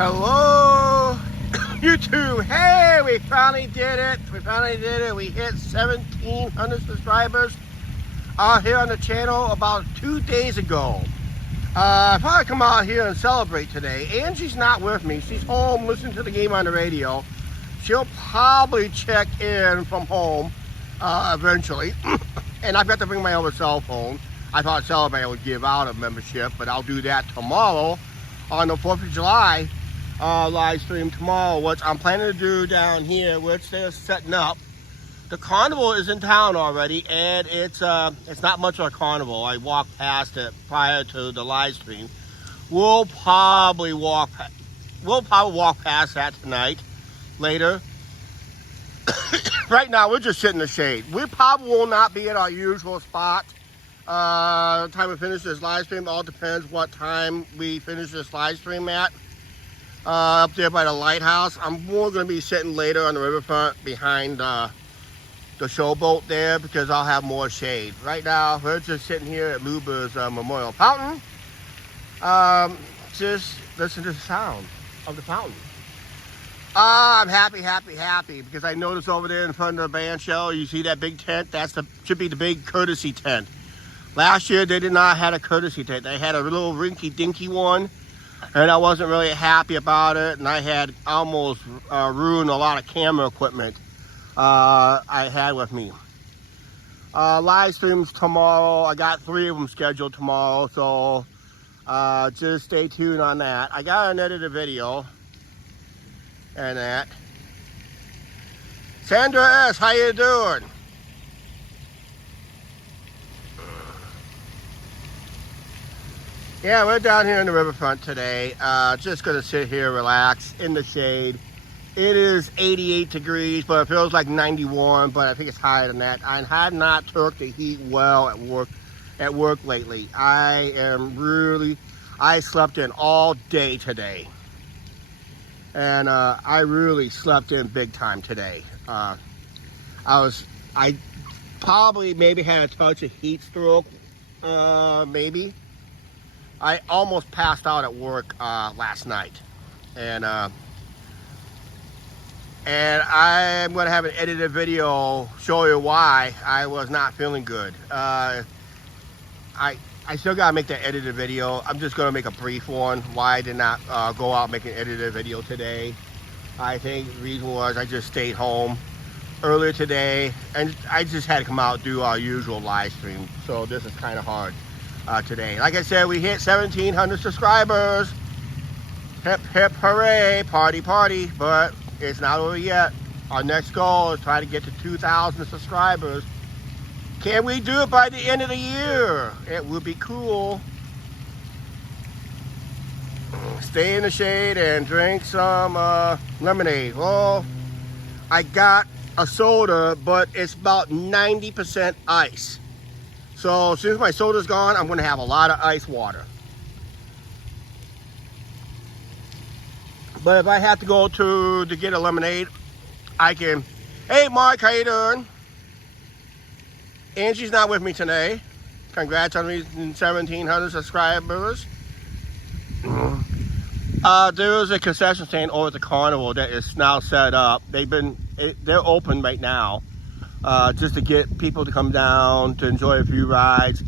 Hello, YouTube. Hey, we finally did it. We hit 1,700 subscribers here on the channel about 2 days ago. I thought I'd come out here and celebrate today. Angie's not with me. She's home listening to the game on the radio. She'll probably check in from home eventually. And I've got to bring my other cell phone. I thought Celebrate would give out a membership, but I'll do that tomorrow on the 4th of July. Live stream tomorrow. What I'm planning to do down here, which they're setting up. The carnival is in town already, and it's not much of a carnival. I walked past it prior to the live stream. We'll probably walk past that tonight, later. Right now, we're just sitting in the shade. We probably will not be at our usual spot. Time we finish this live stream all depends what time we finish this live stream at. Up there by the lighthouse. I'm more going to be sitting later on the riverfront behind the showboat there because I'll have more shade. Right now, we're just sitting here at Luba's Memorial Fountain. Just listen to the sound of the fountain. I'm happy because I noticed over there in front of the band shell, you see that big tent? Should be the big courtesy tent. Last year, they did not have a courtesy tent. They had a little rinky-dinky one. And I wasn't really happy about it, and I had almost ruined a lot of camera equipment I had with me. Live streams tomorrow. I got 3 of them scheduled tomorrow, so just stay tuned on that. I got an edited video and that. Sandra S., how you doing? Yeah, we're down here in the riverfront today. Just gonna sit here, relax in the shade. It is 88 degrees, but it feels like 91, but I think it's higher than that. I have not took the heat well at work lately. I slept in all day today. And I really slept in big time today. I probably maybe had a touch of heat stroke, maybe. I almost passed out at work last night, and I'm going to have an edited video show you why I was not feeling good. I still got to make that edited video. I'm just going to make a brief one why I did not go out and make an edited video today. I think the reason was I just stayed home earlier today, and I just had to come out and do our usual live stream, so this is kind of hard. Today. Like I said, we hit 1,700 subscribers. Hip, hip, hooray, party, party. But it's not over yet. Our next goal is try to get to 2,000 subscribers. Can we do it by the end of the year? It would be cool. Stay in the shade and drink some lemonade. Well, I got a soda, but it's about 90% ice. So since my soda's gone, I'm going to have a lot of ice water. But if I have to go to get a lemonade, I can. Hey, Mark, how you doing? Angie's not with me today. Congrats on reaching 1,700 subscribers. There is a concession stand over at the carnival that is now set up. They're open right now. Just to get people to come down to enjoy a few rides.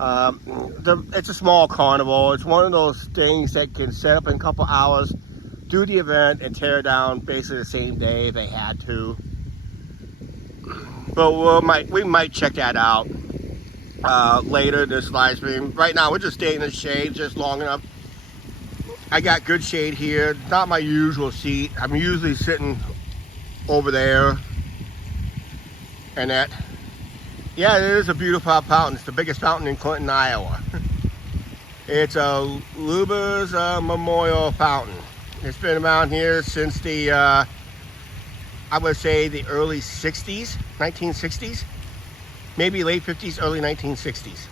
It's a small carnival. It's one of those things that can set up in a couple hours, do the event, and tear down basically the same day if they had to. But we might check that out later this live stream. Right now, we're just staying in the shade just long enough. I got good shade here. Not my usual seat. I'm usually sitting over there. And that, yeah, it is a beautiful fountain. It's the biggest fountain in Clinton, Iowa. It's a Luba's Memorial Fountain. It's been around here since the, I would say the early 60s, 1960s. Maybe late 50s, early 1960s.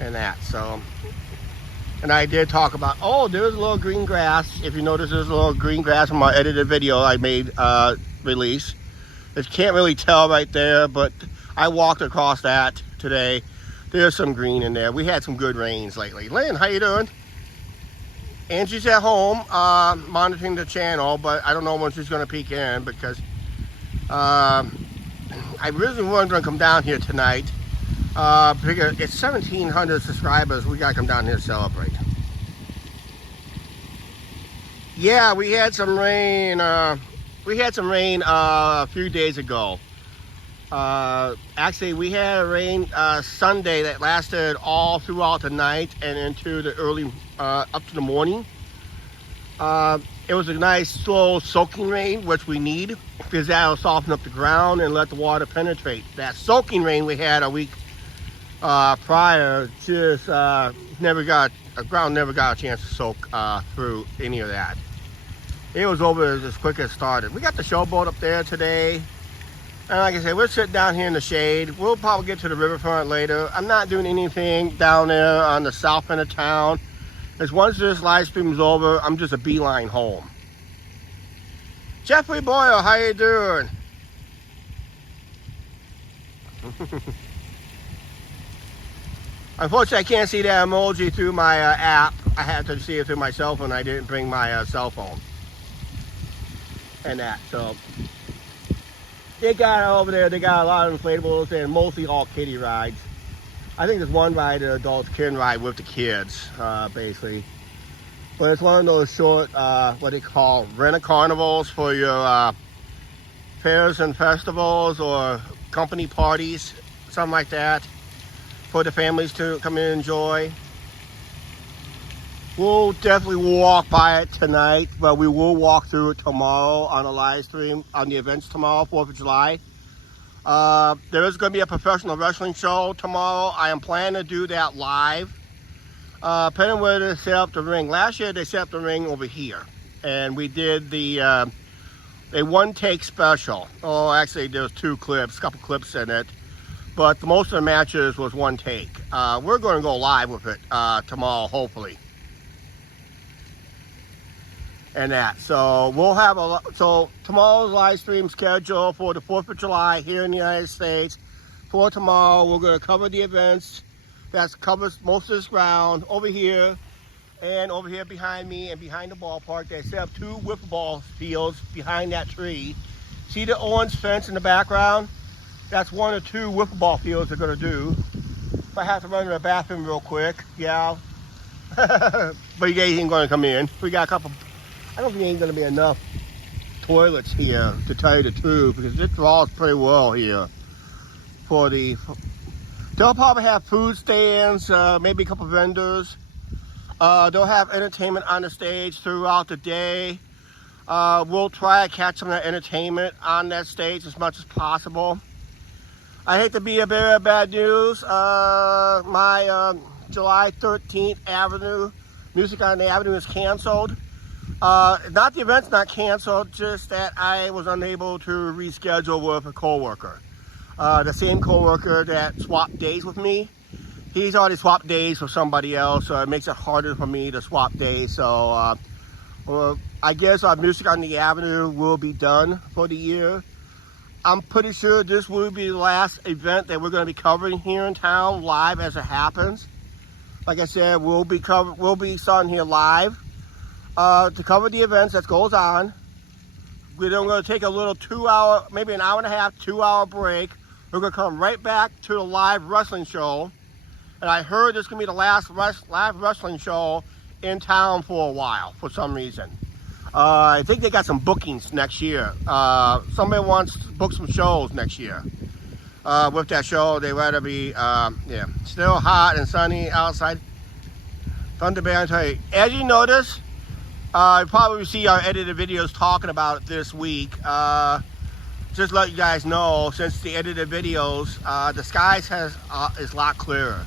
And that, so. And I did talk about, there's a little green grass. If you notice, there's a little green grass from my edited video I made release. You can't really tell right there, but I walked across that today. There's some green in there. We had some good rains lately. Lynn, how you doing? Angie's at home monitoring the channel, but I don't know when she's going to peek in because I really wasn't going to come down here tonight because it's 1,700 subscribers. We got to come down here to celebrate. Yeah, we had some rain. A few days ago. Actually, we had rain Sunday that lasted all throughout the night and into the early, up to the morning. It was a nice, slow, soaking rain, which we need because that'll soften up the ground and let the water penetrate. That soaking rain we had a week prior just the ground never got a chance to soak through any of that. It was over as quick as it started. We got the showboat up there today. And like I said, we'll sit down here in the shade. We'll probably get to the riverfront later. I'm not doing anything down there on the south end of town. As once this live stream is over, I'm just a beeline home. Jeffrey Boyle, how you doing? Unfortunately, I can't see that emoji through my app. I had to see it through my cell phone. I didn't bring my cell phone. And that, so they got over there, they got a lot of inflatables and mostly all kiddie rides. I think there's one ride that adults can ride with the kids, basically. But it's one of those short, what they call rent-a-carnivals for your fairs and festivals or company parties, something like that, for the families to come in and enjoy. We'll definitely walk by it tonight, but we will walk through it tomorrow on a live stream on the events tomorrow, 4th of July. There is going to be a professional wrestling show tomorrow. I am planning to do that live. Depending where they set up the ring. Last year they set up the ring over here, and we did the a one-take special. Oh, actually there was a couple clips in it, but most of the matches was one take. We're going to go live with it tomorrow, hopefully. And that, so we'll have so tomorrow's live stream schedule for the 4th of July here in the United States. For tomorrow, we're going to cover the events that covers most of this ground over here and over here behind me and behind the ballpark. They set up 2 wiffle ball fields behind that tree. See the orange fence in the background? That's 1 or 2 wiffle ball fields they're going to do. If I have to run to the bathroom real quick, yeah. But you guys ain't going to come in. We got a couple. I don't think there ain't going to be enough toilets here, to tell you the truth, because it draws pretty well here. They'll probably have food stands, maybe a couple vendors. They'll have entertainment on the stage throughout the day. We'll try to catch some of that entertainment on that stage as much as possible. I hate to be a bearer of bad news. My July 13th Avenue, Music on the Avenue is canceled. Not the event's not canceled, just that I was unable to reschedule with a coworker. The same coworker that swapped days with me, he's already swapped days with somebody else, so it makes it harder for me to swap days. So well, I guess our Music on the Avenue will be done for the year. I'm pretty sure this will be the last event that we're going to be covering here in town live as it happens. Like I said, we'll be starting here live. To cover the events that goes on. We're going to take a little 2-hour, maybe an hour and a half, 2-hour break. We're going to come right back to the live wrestling show. And I heard this is going to be the last live wrestling show in town for a while, for some reason. I think they got some bookings next year. Somebody wants to book some shows next year. With that show, they rather be, still hot and sunny outside. Thunder Bear, I tell you, as you notice, you probably see our edited videos talking about it this week. Just let you guys know, since the edited videos, the skies is a lot clearer.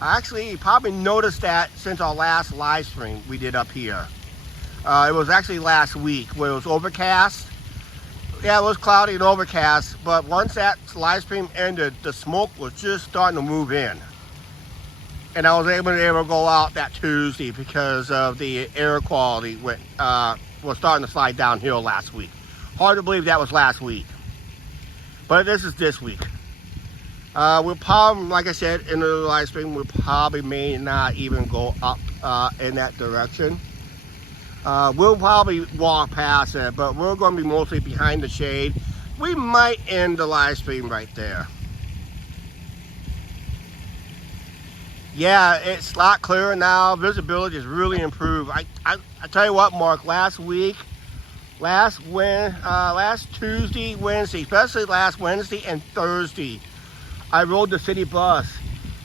Actually, you probably noticed that since our last live stream we did up here. It was actually last week where it was overcast. Yeah, it was cloudy and overcast, but once that live stream ended, the smoke was just starting to move in. And I was able to go out that Tuesday because of the air quality was starting to slide downhill last week. Hard to believe that was last week. But this is this week. We'll probably, like I said in the live stream, we probably may not even go up in that direction. We'll probably walk past it, but we're going to be mostly behind the shade. We might end the live stream right there. Yeah, it's a lot clearer now. Visibility is really improved. I tell you what, Mark, last Tuesday, Wednesday, especially last Wednesday and Thursday, I rode the city bus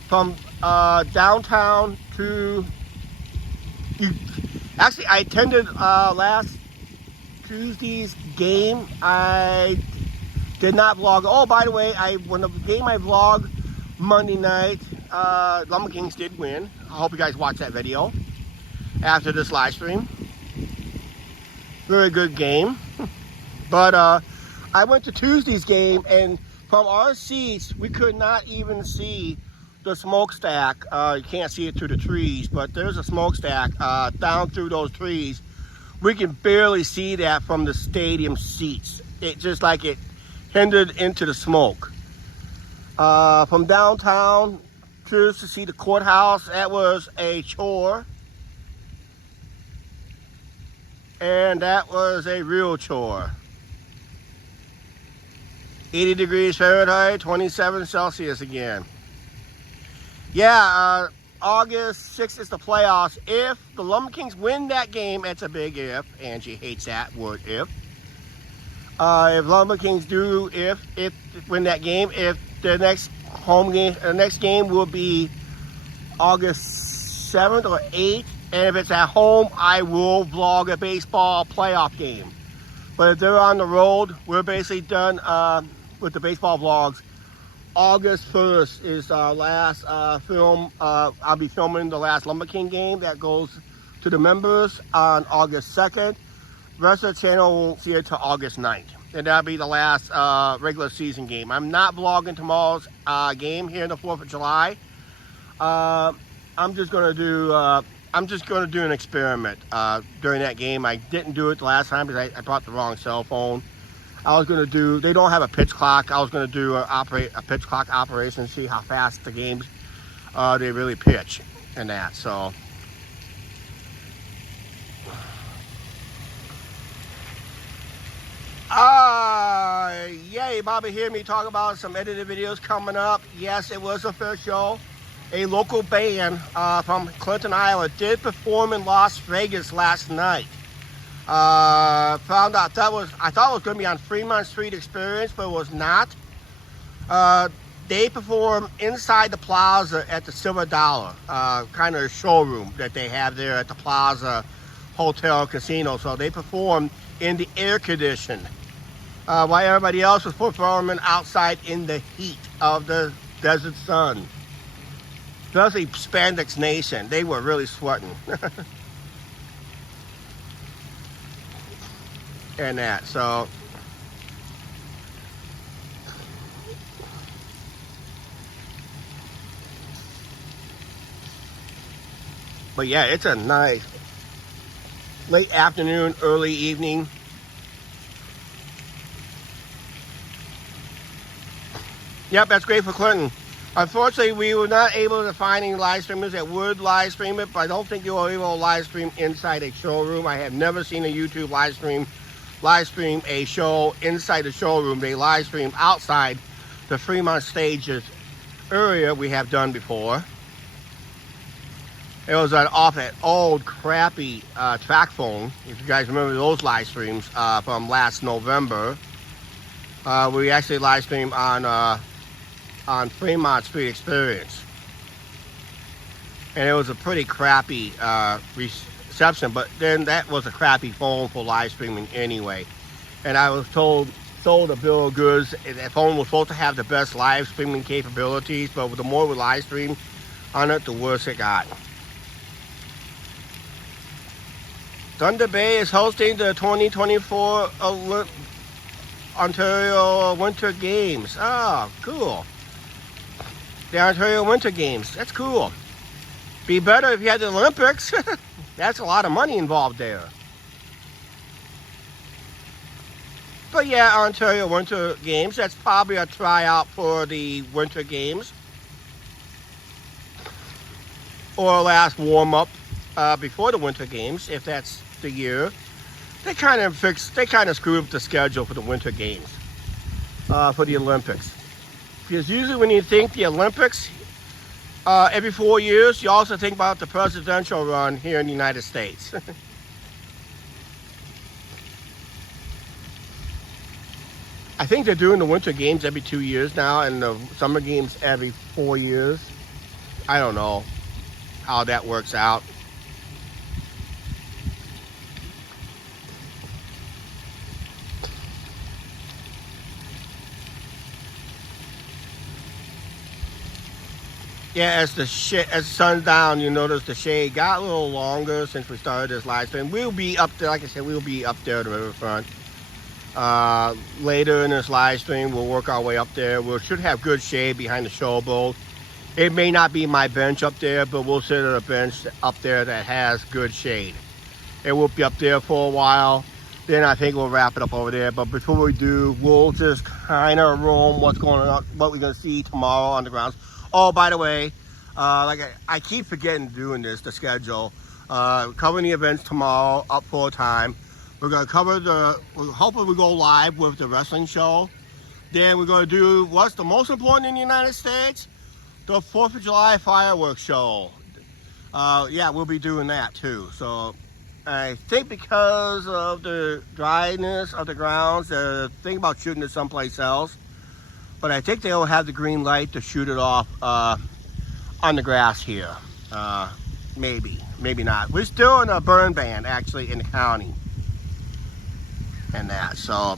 from downtown to... Actually, I attended last Tuesday's game. I did not vlog. Oh, by the way, when the game I vlogged Monday night, Lumber Kings did win. I hope you guys watched that video after this live stream. Very good game. But I went to Tuesday's game, and from our seats, we could not even see the smokestack. You can't see it through the trees, but there's a smokestack down through those trees. We can barely see that from the stadium seats. It just like it hindered into the smoke. From downtown to see the courthouse, that was a chore. And that was a real chore. 80 degrees Fahrenheit, 27 Celsius again. Yeah, August 6th is the playoffs. If the Lumber Kings win that game, it's a big if. Angie hates that word, if. If Lumber Kings do, if win that game, if the next home game, the next game will be August 7th or 8th. And if it's at home, I will vlog a baseball playoff game. But if they're on the road, we're basically done with the baseball vlogs. August 1st is our last film. I'll be filming the last Lumber King game that goes to the members on August 2nd. The rest of the channel won't see it till August 9th. And that'll be the last regular season game. I'm not vlogging tomorrow's game here in the 4th of July. I'm just gonna do an experiment during that game. I didn't do it the last time because I brought the wrong cell phone. I was gonna do, they don't have a pitch clock. I was gonna do a pitch clock operation, see how fast the games they really pitch and that. So yeah, you probably hear me talk about some edited videos coming up. Yes, it was official. A local band from Clinton, Iowa did perform in Las Vegas last night. Found out I thought it was going to be on Fremont Street Experience, but it was not. They performed inside the plaza at the Silver Dollar, kind of a showroom that they have there at the Plaza Hotel Casino. So they performed in the air condition, while everybody else was performing outside in the heat of the desert sun. Especially Spandex Nation, they were really sweating. And that, so. But yeah, it's a nice late afternoon, early evening. Yep, that's great for Clinton. Unfortunately, we were not able to find any live streamers that would live stream it, but I don't think you were able to live stream inside a showroom. I have never seen a YouTube live stream a show inside the showroom. They live stream outside the Fremont Stages area we have done before. It was off that old crappy track phone, if you guys remember those live streams from last November. We actually live streamed on Fremont Street Experience, and it was a pretty crappy reception, but then that was a crappy phone for live streaming anyway. And I was sold a bill of goods. That phone was supposed to have the best live streaming capabilities, but the more we live stream on it, the worse it got. Thunder Bay is hosting the 2024 Ontario Winter Games. Oh, cool. The Ontario Winter Games. That's cool. Be better if you had the Olympics. That's a lot of money involved there. But yeah, Ontario Winter Games. That's probably a tryout for the Winter Games. Or a last warm-up before the Winter Games, if that's the year. They kind of screwed up the schedule for the Winter Games, for the Olympics. Because usually when you think the Olympics, every 4 years, you also think about the presidential run here in the United States. I think they're doing the Winter Games every 2 years now, and the Summer Games every 4 years. I don't know how that works out. Yeah, as the sun's down, you notice the shade got a little longer since we started this live stream. We'll be up there, like I said, we'll be up there at the riverfront. Later in this live stream, we'll work our way up there. We should have good shade behind the showboat. It may not be my bench up there, but we'll sit at a bench up there that has good shade. And we'll be up there for a while. Then I think we'll wrap it up over there. But before we do, we'll just kind of roam what's going on, what we're going to see tomorrow on the grounds. Oh, by the way, like I keep forgetting doing this, the schedule. Covering the events tomorrow up full time. We're going to cover hopefully we go live with the wrestling show. Then we're going to do what's the most important in the United States? The 4th of July fireworks show. Yeah, we'll be doing that too. So I think because of the dryness of the grounds, they're thinking about shooting it someplace else. But I think they'll have the green light to shoot it off on the grass here. Maybe, maybe not. We're still in a burn ban, actually, in the county. And that, so.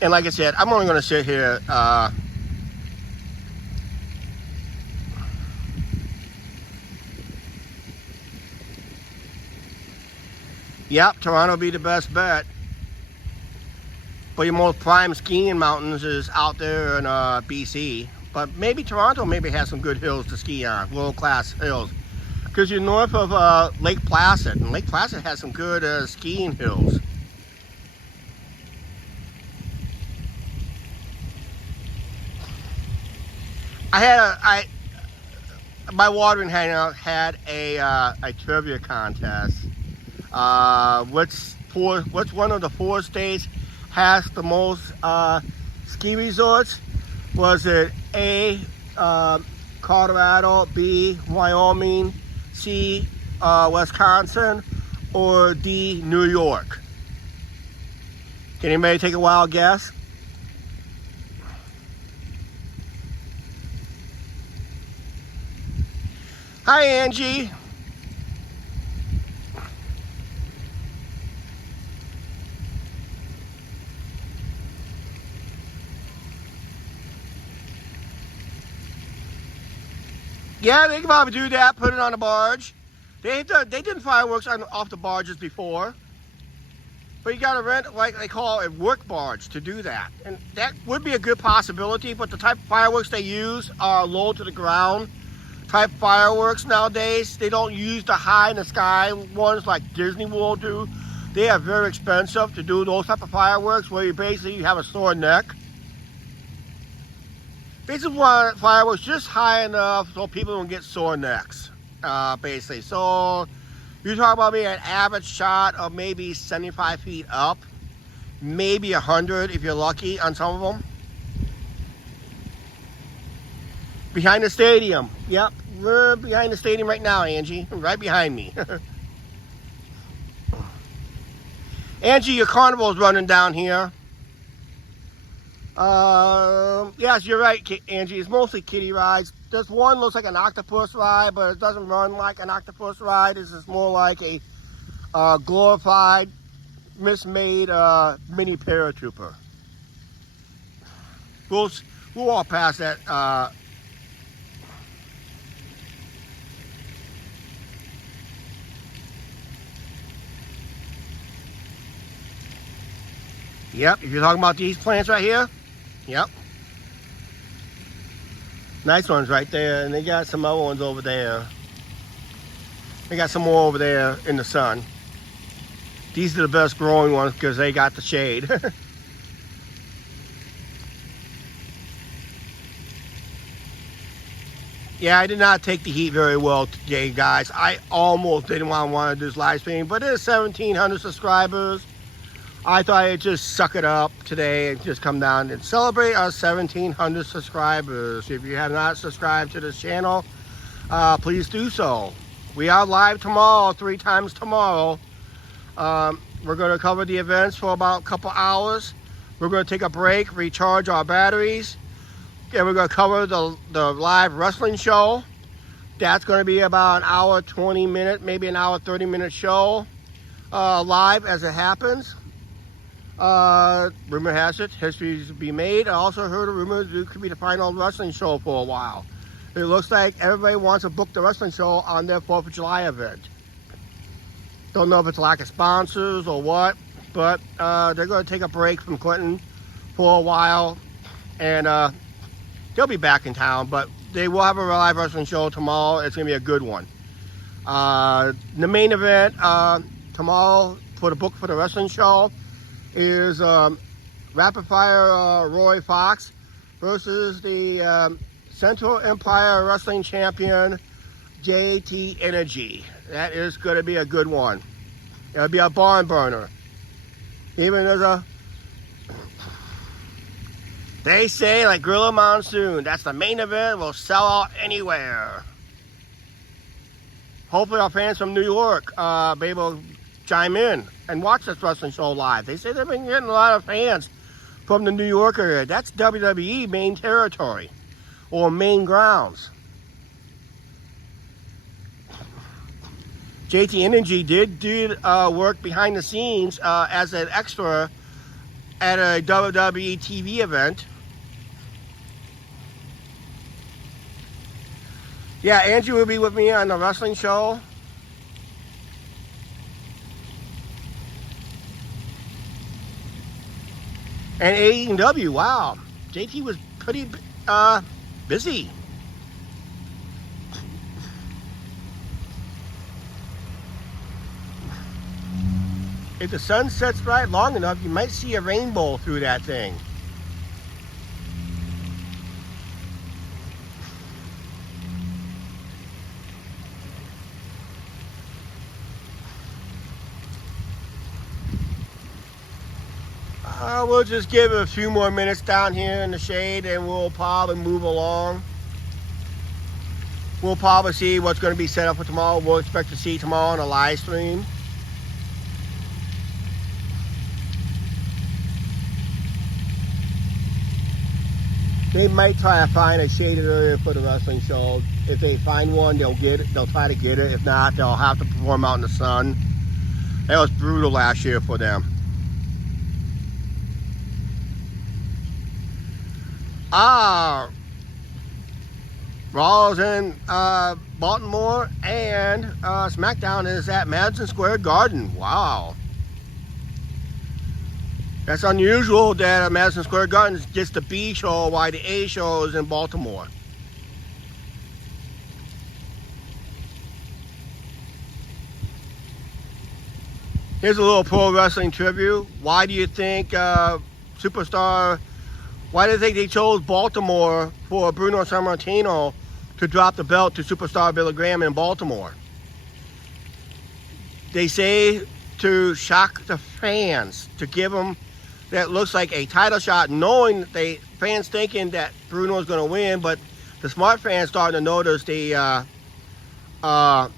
And like I said, I'm only going to sit here. Yep, Toronto will be the best bet. But your most prime skiing mountains is out there in BC. But maybe Toronto maybe has some good hills to ski on, world-class hills. Because you're north of Lake Placid, and Lake Placid has some good skiing hills. My watering hangout had a trivia contest. What's one of the 4 states has the most ski resorts? Was it A, Colorado, B, Wyoming, C, Wisconsin, or D, New York? Can anybody take a wild guess? Hi, Angie. Yeah, they can probably do that, put it on a barge. They did fireworks off the barges before. But you gotta rent, like they call it, work barge to do that. And that would be a good possibility, but the type of fireworks they use are low to the ground type fireworks nowadays. They don't use the high in the sky ones like Disney World do. They are very expensive to do those type of fireworks where you basically have a sore neck. Basically want fireworks just high enough so people don't get sore necks, basically. So you're talking about maybe an average shot of maybe 75 feet up, maybe 100 if you're lucky on some of them. Behind the stadium. Yep, we're behind the stadium right now, Angie. Right behind me. Angie, your carnival's running down here. Yes, you're right, Angie. It's mostly kiddie rides. This one looks like an octopus ride, but it doesn't run like an octopus ride. This is more like a glorified, mismade mini paratrooper. We'll walk past that. Yep, if you're talking about these plants right here, yep. Nice ones right there, and they got some other ones over there. They got some more over there in the sun. These are the best growing ones because they got the shade. Yeah, I did not take the heat very well today, guys. I almost didn't want to do this live stream, but there's 1,700 subscribers. I thought I'd just suck it up today and just come down and celebrate our 1,700 subscribers. If you have not subscribed to this channel, please do so. We are live tomorrow, 3 times tomorrow. We're going to cover the events for about a couple hours. We're going to take a break, recharge our batteries. And we're going to cover the live wrestling show. That's going to be about an hour, 20 minute, maybe an hour, 30-minute show live as it happens. Rumor has it, history to be made. I also heard a rumor it could be the final wrestling show for a while. It looks like everybody wants to book the wrestling show on their 4th of July event. Don't know if it's lack of sponsors or what, but they're going to take a break from Clinton for a while, and they'll be back in town, but they will have a live wrestling show tomorrow. It's going to be a good one. The main event tomorrow for the book for the wrestling show is Rapid Fire Roy Fox versus the Central Empire Wrestling Champion JT Energy. That is going to be a good one. It'll be a barn burner. Even they say, like Gorilla Monsoon, that's the main event, will sell out anywhere. Hopefully our fans from New York be able to chime in and watch this wrestling show live. They say they've been getting a lot of fans from the New York area. That's WWE main territory or main grounds. JT Energy did work behind the scenes as an extra at a WWE TV event. Yeah, Angie will be with me on the wrestling show. And AEW, wow. JT was pretty busy. If the sun sets right long enough, you might see a rainbow through that thing. We'll just give it a few more minutes down here in the shade and we'll probably move along. We'll probably see what's going to be set up for tomorrow. We'll expect to see tomorrow on a live stream. They might try to find a shaded area for the wrestling show. If they find one, they'll get it. They'll try to get it. If not, they'll have to perform out in the sun. That was brutal last year for them. Raw is in Baltimore, and SmackDown is at Madison Square Garden. Wow. That's unusual that Madison Square Garden gets the B show while the A show is in Baltimore. Here's a little pro wrestling tribute. Why do you think why do you think they chose Baltimore for Bruno Sammartino to drop the belt to Superstar Billy Graham in Baltimore? They say to shock the fans, to give them that looks like a title shot, knowing fans thinking that Bruno's going to win, but the smart fans starting to notice they noticed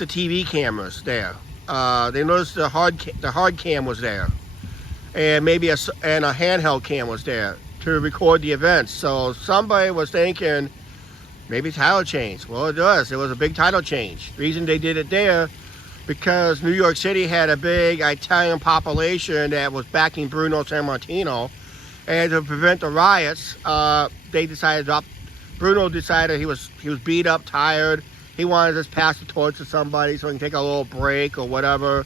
the TV cameras there. They noticed the hard cam was there, and maybe a handheld cam was there to record the events. So somebody was thinking maybe title change. Well, it does. It was a big title change. The reason they did it there, because New York City had a big Italian population that was backing Bruno Sammartino, and to prevent the riots, they decided to drop. Bruno decided he was beat up, tired. He wanted to just pass the torch to somebody so he can take a little break or whatever,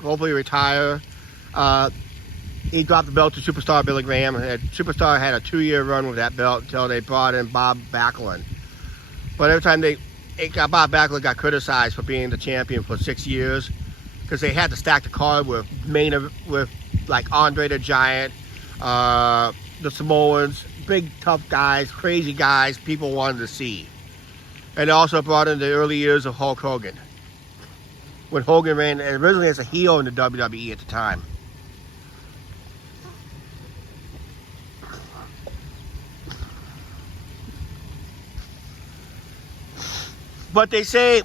hopefully retire. He dropped the belt to Superstar Billy Graham. Superstar had a 2-year run with that belt until they brought in Bob Backlund. But every time Bob Backlund got criticized for being the champion for 6 years because they had to stack the card with like Andre the Giant, the Samoans, big, tough guys, crazy guys people wanted to see. And also brought in the early years of Hulk Hogan. When Hogan ran originally as a heel in the WWE at the time. But they say,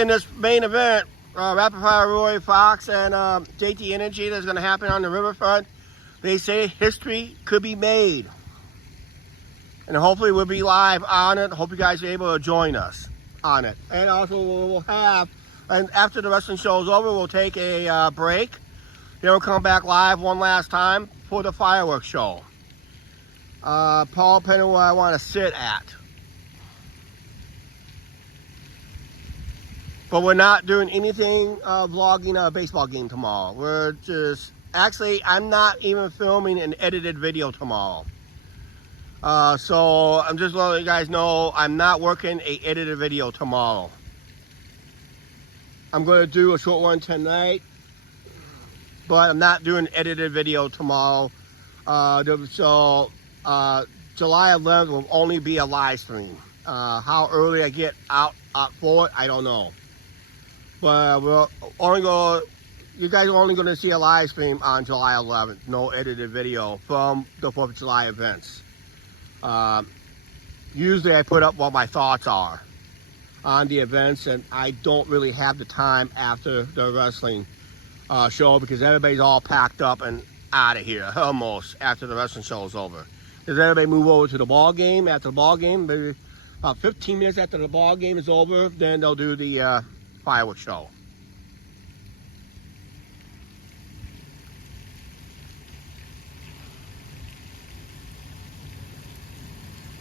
in this main event, Rapid Fire Roy Fox and JT Energy that's going to happen on the riverfront, they say history could be made. And hopefully we'll be live on it. Hope you guys are able to join us on it. And also we'll have, and after the wrestling show is over, we'll take a break. Then we'll come back live one last time for the fireworks show. Paul Penny, where I want to sit at. But we're not doing anything vlogging a baseball game tomorrow. We're just, actually, I'm not even filming an edited video tomorrow. So I'm just letting you guys know I'm not working a edited video tomorrow. I'm going to do a short one tonight, but I'm not doing an edited video tomorrow. July 11th will only be a live stream. How early I get out for it, I don't know. But we're only you guys are only going to see a live stream on July 11th. No edited video from the 4th of July events. Usually I put up what my thoughts are on the events, and I don't really have the time after the wrestling show because everybody's all packed up and out of here almost after the wrestling show is over. Does everybody move over to the ball game? After the ball game, maybe about 15 minutes after the ball game is over, then they'll do the fireworks show.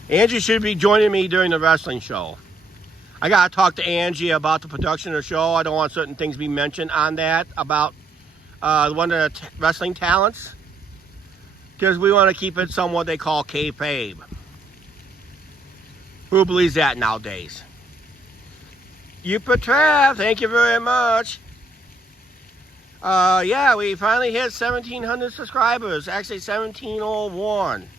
Angie should be joining me during the wrestling show. I gotta talk to Angie about the production of the show. I don't want certain things to be mentioned on that about one of the wrestling talents, because we want to keep it somewhat they call kayfabe. Who believes that nowadays? You Trav, thank you very much. Yeah, we finally hit 1,700 subscribers. Actually, 1,701.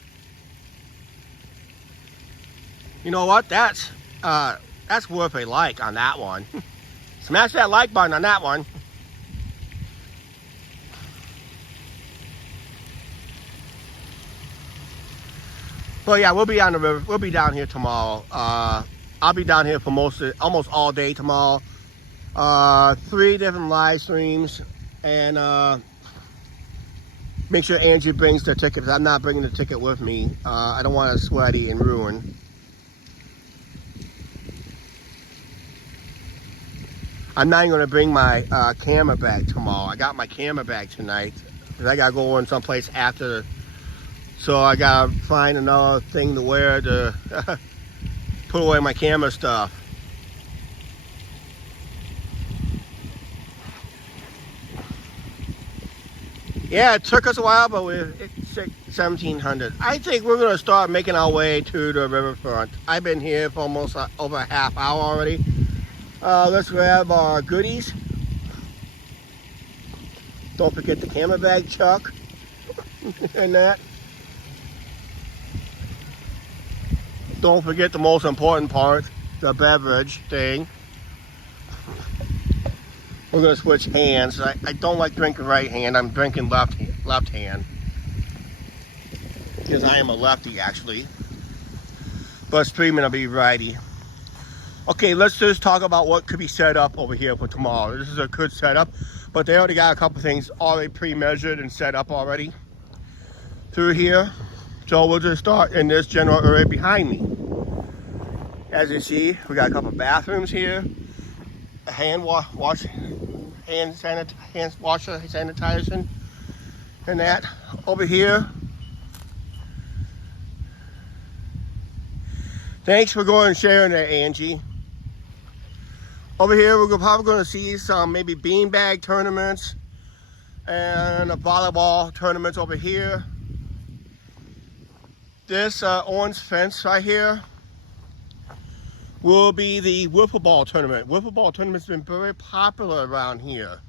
You know what? That's worth a like on that one. Smash that like button on that one. Well, yeah, we'll be on the river. We'll be down here tomorrow. I'll be down here for almost all day tomorrow. 3 different live streams, and make sure Angie brings the tickets. I'm not bringing the ticket with me. I don't want to sweaty and ruin. I'm not even going to bring my camera bag tomorrow. I got my camera bag tonight because I got to go in someplace after. So I got to find another thing to wear to put away my camera stuff. Yeah, it took us a while, but it's 1,700. I think we're going to start making our way to the riverfront. I've been here for almost over a half hour already. Let's grab our goodies. Don't forget the camera bag, Chuck, and that. Don't forget the most important part, the beverage thing. We're gonna switch hands. I don't like drinking right hand. I'm drinking left hand. Because I am a lefty, actually. But streaming will be righty. Okay, let's just talk about what could be set up over here for tomorrow. This is a good setup, but they already got a couple things already pre-measured and set up already through here. So we'll just start in this general area behind me. As you see, we got a couple bathrooms here, a hand washer, sanitizing, and that. Over here, thanks for going and sharing that, Angie. Over here, we're probably going to see some maybe beanbag tournaments and a volleyball tournaments over here. This orange fence right here will be the wiffle ball tournament. Wiffle ball tournament's been very popular around here.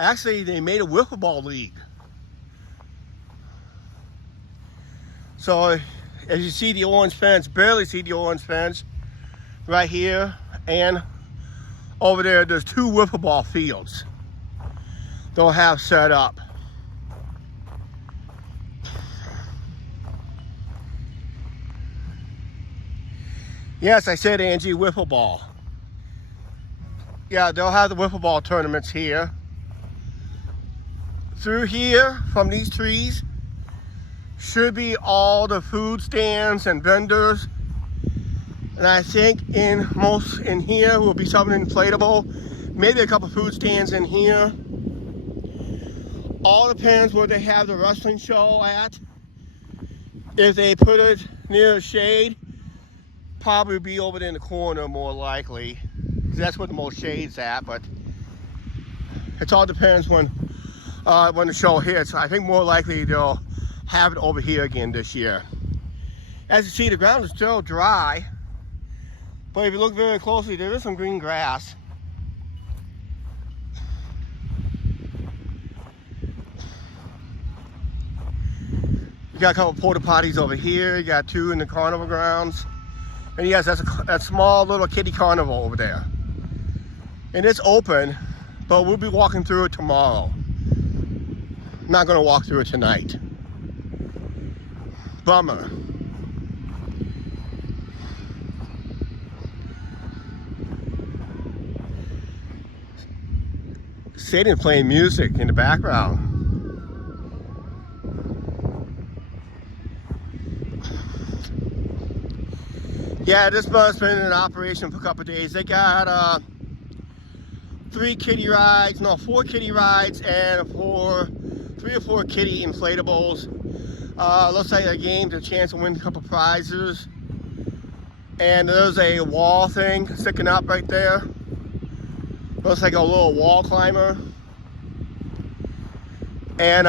Actually, they made a wiffle ball league. So, as you see the orange fence, barely see the orange fence right here, and over there, there's 2 wiffle ball fields they'll have set up. Yes, I said Angie, wiffle ball. Yeah, they'll have the wiffle ball tournaments here. Through here, from these trees, should be all the food stands and vendors. And I think in here will be something inflatable. Maybe a couple food stands in here. All depends where they have the wrestling show at. If they put it near a shade, probably be over there in the corner more likely. That's where the most shade's at, but it all depends when the show hits. I think more likely they'll have it over here again this year. As you see, the ground is still dry, but if you look very closely, there is some green grass. You got a couple porta potties over here. You got 2 in the carnival grounds. And yes, that's a small little kiddie carnival over there. And it's open, but we'll be walking through it tomorrow. I'm not gonna walk through it tonight. Bummer. Stadium playing music in the background. Yeah, this bus has been in operation for a couple of days. They got 4 kiddie rides and 3 or 4 kiddie inflatables. Looks like a game to chance to win a couple prizes. And there's a wall thing sticking up right there. Looks like a little wall climber. And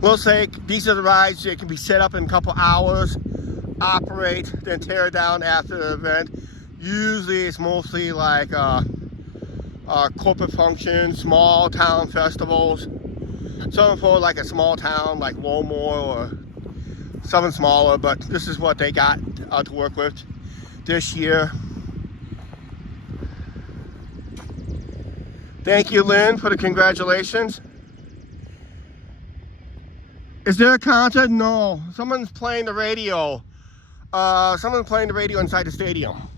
looks like these are the rides that can be set up in a couple hours, operate, then tear down after the event. Usually it's mostly like corporate functions, small town festivals. Something for like a small town like Lowmore or something smaller, but this is what they got to work with this year. Thank you, Lynn, for the congratulations. Is there a concert? No. Someone's playing the radio. Someone's playing the radio inside the stadium.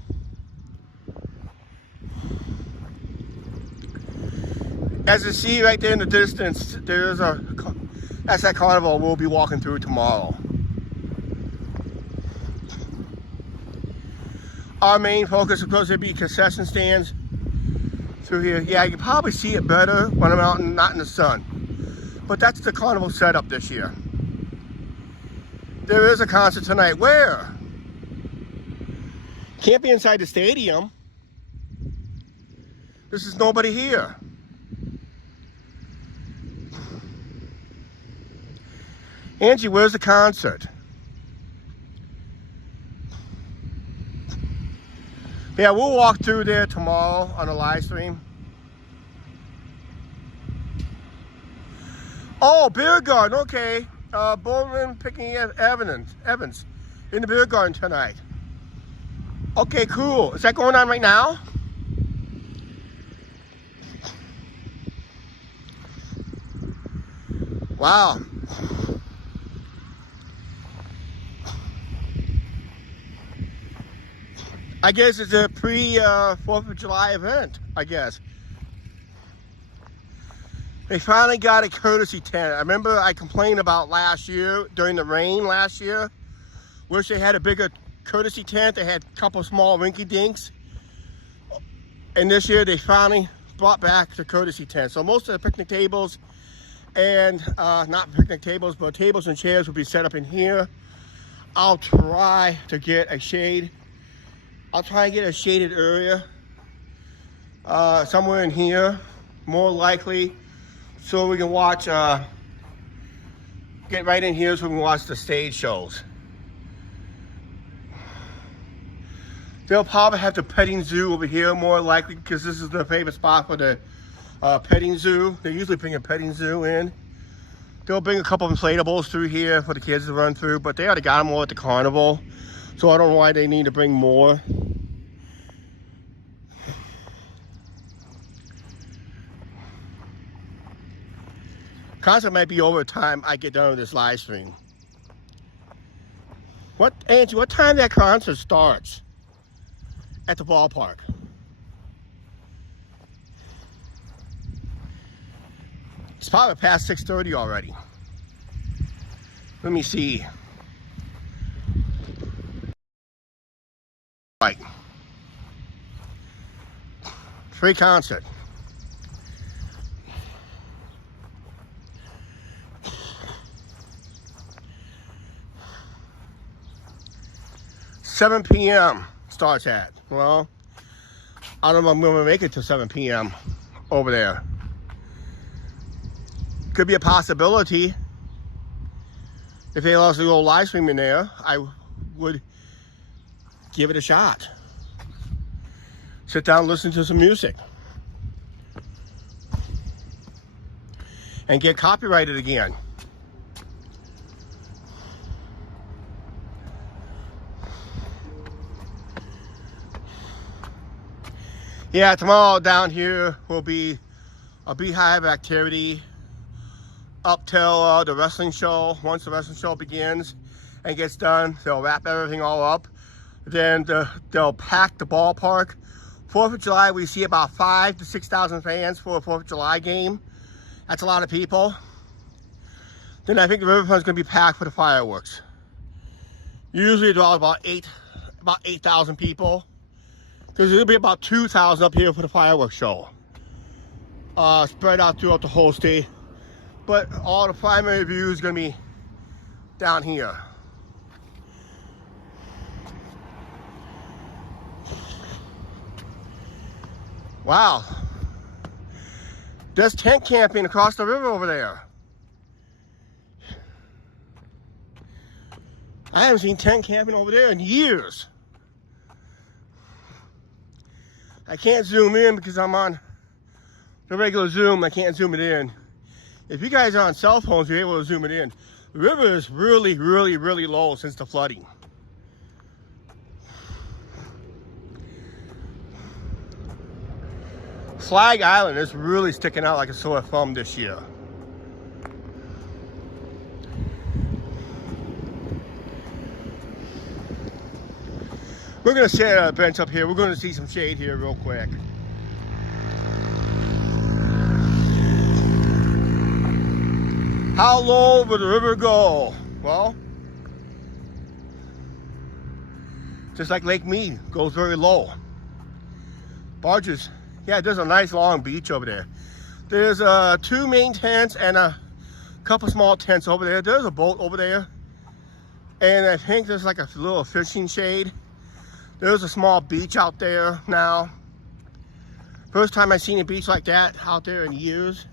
As you see right there in the distance, that's that carnival we'll be walking through tomorrow. Our main focus, of course, would be concession stands through here. Yeah, you can probably see it better when I'm out and not in the sun. But that's the carnival setup this year. There is a concert tonight. Where? Can't be inside the stadium. This is nobody here. Angie, where's the concert? Yeah, we'll walk through there tomorrow on a live stream. Oh, beer garden, okay. Bowman picking Evans in the beer garden tonight. Okay, cool. Is that going on right now? Wow. I guess it's a pre-4th of July event, I guess. They finally got a courtesy tent. I remember I complained about last year, during the rain last year. Wish they had a bigger courtesy tent. They had a couple small rinky dinks. And this year they finally brought back the courtesy tent. So most of the picnic tables and, not picnic tables, but tables and chairs will be set up in here. I'll try to get a shade. I'll try and get a shaded area somewhere in here, more likely, so we can watch, get right in here so we can watch the stage shows. They'll probably have the petting zoo over here, more likely, because this is the favorite spot for the petting zoo. They usually bring a petting zoo in. They'll bring a couple of inflatables through here for the kids to run through, but they already got them all at the carnival. So I don't know why they need to bring more. Concert might be over the time I get done with this live stream. Angie, what time that concert starts at the ballpark? It's probably past 6:30 already. Let me see. Right. Free concert. $7 p.m. starts at. Well, I don't know if I'm going to make it to 7 p.m. over there. Could be a possibility. If they also go live streaming there, I would give it a shot. Sit down and listen to some music. And get copyrighted again. Yeah, tomorrow down here will be a beehive activity up till the wrestling show. Once the wrestling show begins and gets done, they'll wrap everything all up. Then they'll pack the ballpark. 4th of July, we see about 5,000 to 6,000 fans for a 4th of July game. That's a lot of people. Then I think the riverfront's going to be packed for the fireworks. Usually draws about 8,000 people. There'll be about 2,000 up here for the fireworks show. Spread out throughout the whole state. But all the primary view is going to be down here. Wow. There's tent camping across the river over there. I haven't seen tent camping over there in years. I can't zoom in because I'm on the regular Zoom. I can't zoom it in. If you guys are on cell phones, you're able to zoom it in. The river is really, really, really low since the flooding. Flag Island is really sticking out like a sore thumb this year. We're going to sit at a bench up here. We're going to see some shade here real quick. How low will the river go? Well, just like Lake Mead goes very low. Barges, yeah, there's a nice long beach over there. There's 2 main tents and a couple small tents over there. There's a boat over there. And I think there's like a little fishing shade. There's a small beach out there now. First time I've seen a beach like that out there in years.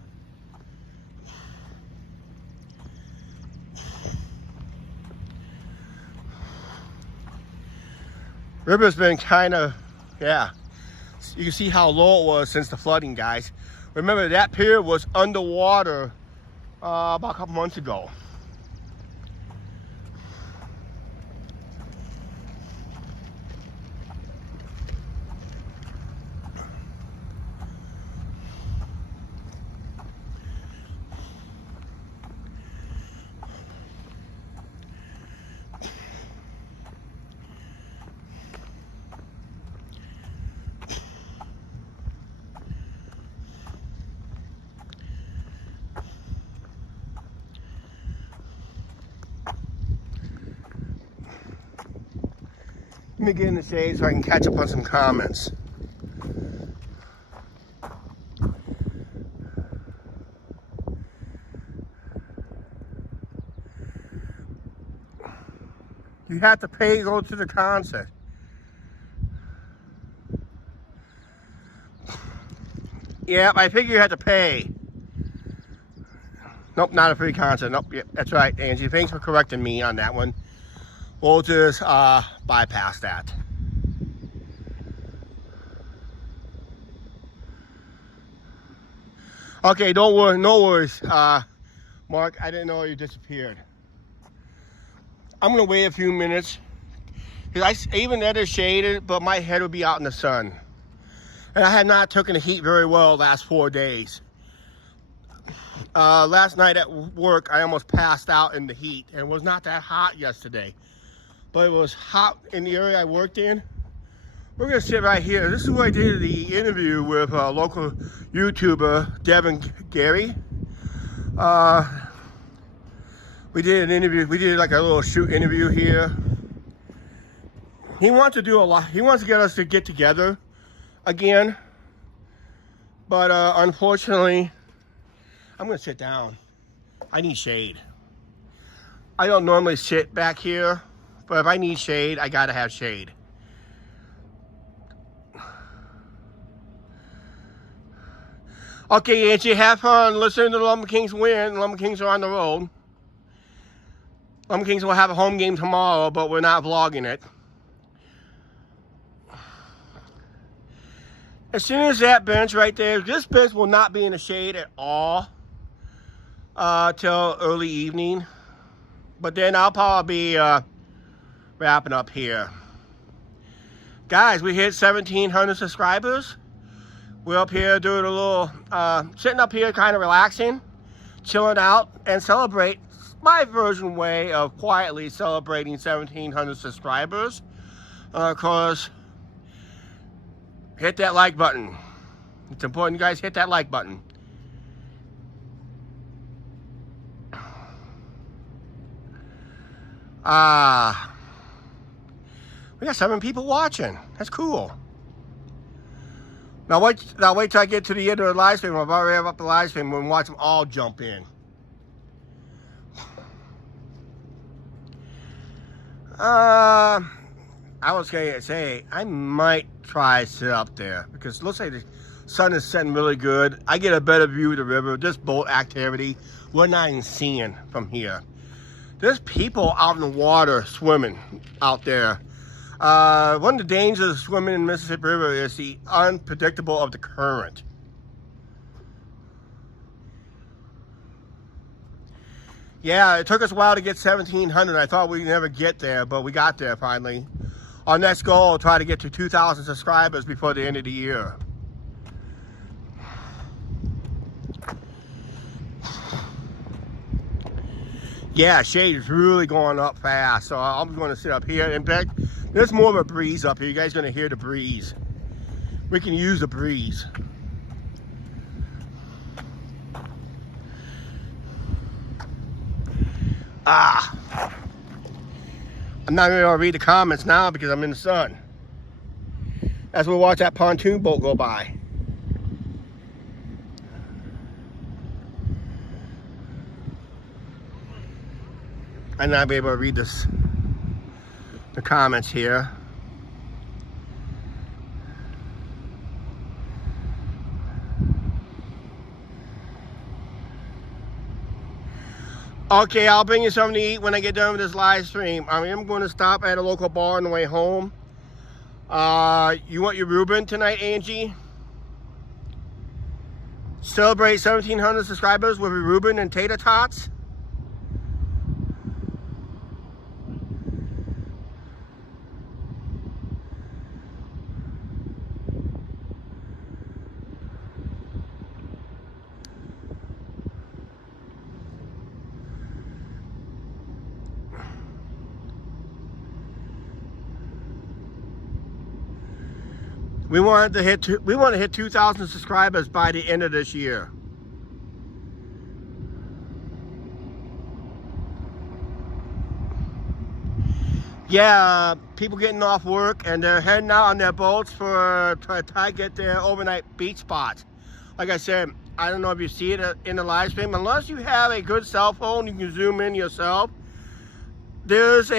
River's been kind of, yeah. You can see how low it was since the flooding, guys. Remember, that pier was underwater about a couple months ago. Let me get in the shade so I can catch up on some comments. You have to pay to go to the concert. Yeah, I figure you had to pay. Nope, not a free concert. Nope, yeah, that's right, Angie. Thanks for correcting me on that one. We'll just bypass that. Okay, don't worry, no worries. Mark, I didn't know you disappeared. I'm gonna wait a few minutes. Cause even though it's shaded, but my head will be out in the sun. And I have not taken the heat very well the last 4 days. Last night at work, I almost passed out in the heat. And it was not that hot yesterday. But it was hot in the area I worked in. We're gonna sit right here. This is where I did the interview with local YouTuber, Devin Gary. We did an interview, we did like a little shoot interview here. He wants to do a lot, he wants to get us to get together again. But unfortunately, I'm gonna sit down. I need shade. I don't normally sit back here, but if I need shade, I gotta have shade. Okay, Angie, have fun listening to the Lumber Kings win. Lumber Kings are on the road. Lumber Kings will have a home game tomorrow, but we're not vlogging it. As soon as that bench right there, this bench will not be in the shade at all till early evening. But then I'll probably be wrapping up here. Guys, we hit 1,700 subscribers. We're up here doing a little, sitting up here kind of relaxing, chilling out, and celebrate my version way of quietly celebrating 1,700 subscribers. Of course, hit that like button. It's important, guys, hit that like button. We got 7 people watching. That's cool. Now wait till I get to the end of the live stream. I've already have up the live stream and watch them all jump in. I was going to say, I might try to sit up there because it looks like the sun is setting really good. I get a better view of the river. This boat activity, we're not even seeing from here. There's people out in the water swimming out there. One of the dangers of swimming in the Mississippi River is the unpredictable of the current. Yeah, it took us a while to get 1,700. I thought we'd never get there, but we got there finally. Our next goal, try to get to 2,000 subscribers before the end of the year. Yeah, shade is really going up fast, so I'm going to sit up here. In fact, there's more of a breeze up here. You guys are going to hear the breeze. We can use the breeze. I'm not going to read the comments now because I'm in the sun. As we watch that pontoon boat go by. I'm not be able to read the comments here. Okay, I'll bring you something to eat when I get done with this live stream. I am going to stop at a local bar on the way home. You want your Reuben tonight, Angie? Celebrate 1,700 subscribers with your Reuben and tater tots. We want to hit 2,000 subscribers by the end of this year. Yeah, people getting off work and they're heading out on their boats to try to get their overnight beach spots. Like I said, I don't know if you see it in the live stream. Unless you have a good cell phone, you can zoom in yourself. There's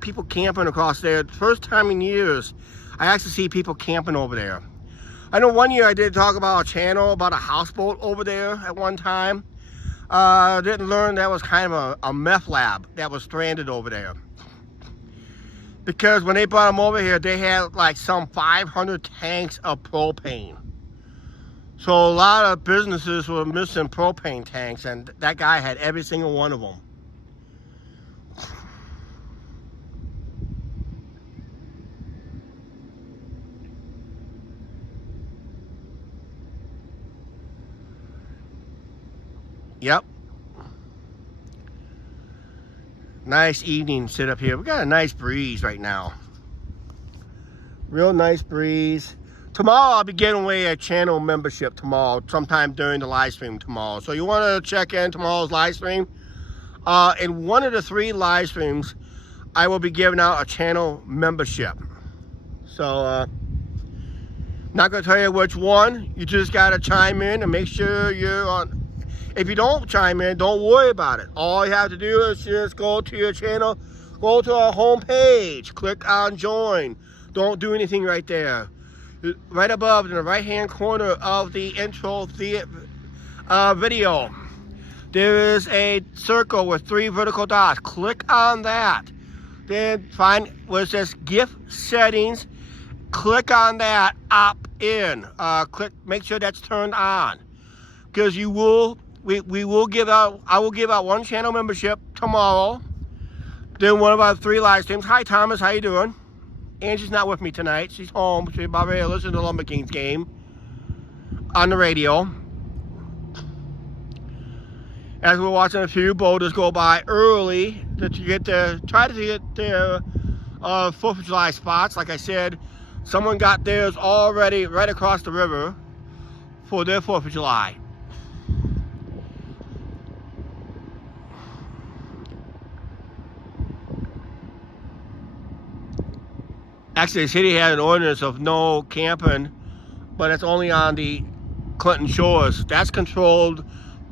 people camping across there. First time in years I actually see people camping over there. I know one year I did talk about a channel about a houseboat over there at one time. Didn't learn that was kind of a meth lab that was stranded over there. Because when they brought them over here, they had like some 500 tanks of propane. So a lot of businesses were missing propane tanks, and that guy had every single one of them. Yep. Nice evening sit up here. We got a nice breeze right now. Real nice breeze. Tomorrow I'll be giving away a channel membership tomorrow, sometime during the live stream tomorrow. So you want to check in tomorrow's live stream. In one of the 3 live streams, I will be giving out a channel membership. So not going to tell you which one. You just got to chime in and make sure you're on. If you don't chime in, don't worry about it. All you have to do is just go to your channel, go to our home page, click on join. Don't do anything right there. Right above in the right hand corner of the intro video, there is a circle with 3 vertical dots. Click on that. Then find where it says gift settings. Click on that, opt in. Make sure that's turned on. Because you will, we will give out, I will give out 1 channel membership tomorrow. Then one of our 3 live streams. Hi Thomas, how you doing? Angie's not with me tonight. She's home. She's about ready to listen to the Lumber Kings game on the radio. As we're watching a few boaters go by early to get their, try to get their 4th of July spots. Like I said, someone got theirs already right across the river for their 4th of July. Actually, the city had an ordinance of no camping, but it's only on the Clinton shores. That's controlled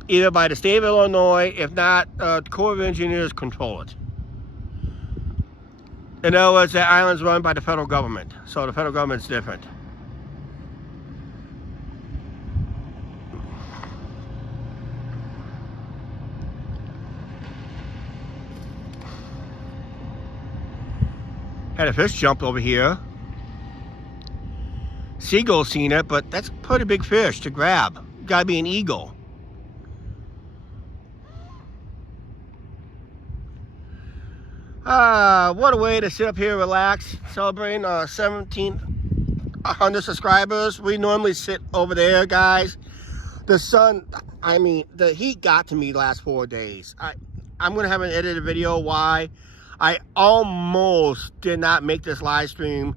either by the state of Illinois, if not, the Corps of Engineers control it. In other words, that island's run by the federal government, so the federal government's different. Had a fish jump over here. Seagull seen it, but that's a pretty big fish to grab. Gotta be an eagle. What a way to sit up here, relax, celebrating 1,700 subscribers. We normally sit over there, guys. The sun, I mean, the heat got to me last 4 days. I'm gonna have an edited video why I almost did not make this live stream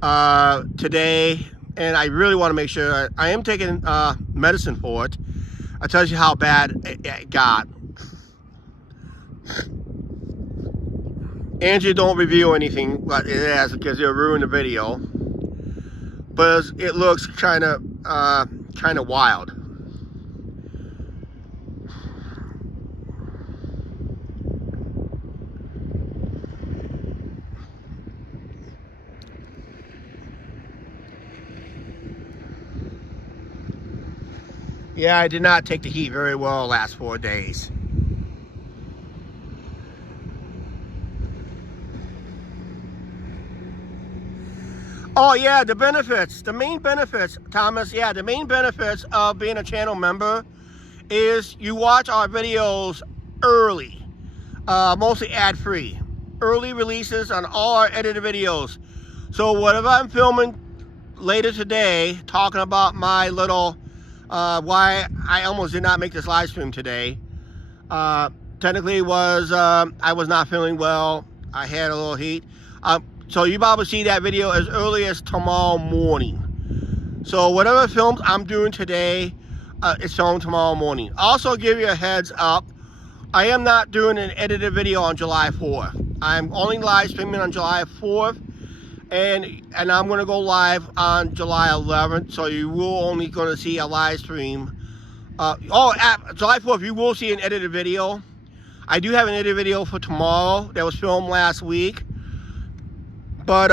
today, and I really want to make sure. I am taking medicine for it. I tell you how bad it got. Angie, don't review anything, but it has, because it'll ruin the video. But it looks kind of wild. Yeah, I did not take the heat very well last 4 days. Oh yeah, the benefits, the main benefits, Thomas, yeah, the main benefits of being a channel member is you watch our videos early, mostly ad-free. Early releases on all our edited videos. So whatever I'm filming later today, talking about my little, why I almost did not make this live stream today, technically was, I was not feeling well. I had a little heat. So you probably see that video as early as tomorrow morning. So whatever films I'm doing today, it's filmed tomorrow morning. Also give you a heads up, I am not doing an edited video on July 4th. I'm only live streaming on July 4th, and I'm going to go live on July 11th, so you will only going to see a live stream. At July 4th, you will see an edited video. I do have an edited video for tomorrow that was filmed last week. But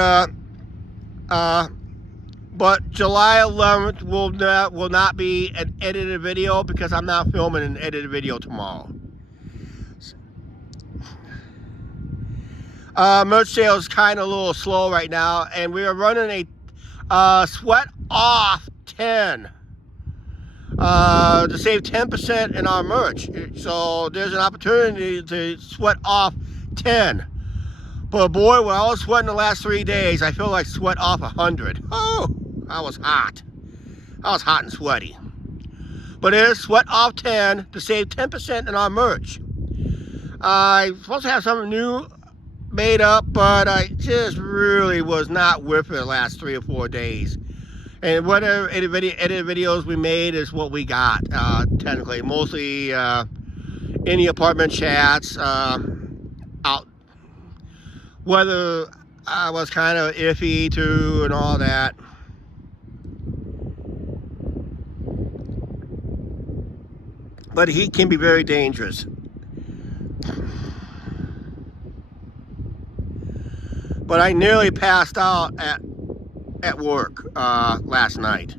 July 11th will not be an edited video because I'm not filming an edited video tomorrow. Merch sales is kind of a little slow right now, and we are running a sweat off 10. to save 10% in our merch. So there's an opportunity to sweat off 10. But boy, when I was sweating the last 3 days, I feel like sweat off 100. Oh, I was hot. I was hot and sweaty. But it is sweat off 10 to save 10% in our merch. I'm supposed to have something new made up, but I just really was not with it the last 3 or 4 days. And whatever edited videos we made is what we got, technically. Mostly in the apartment chats, out. Whether I was kind of iffy too and all that. But the heat can be very dangerous. But I nearly passed out at work last night.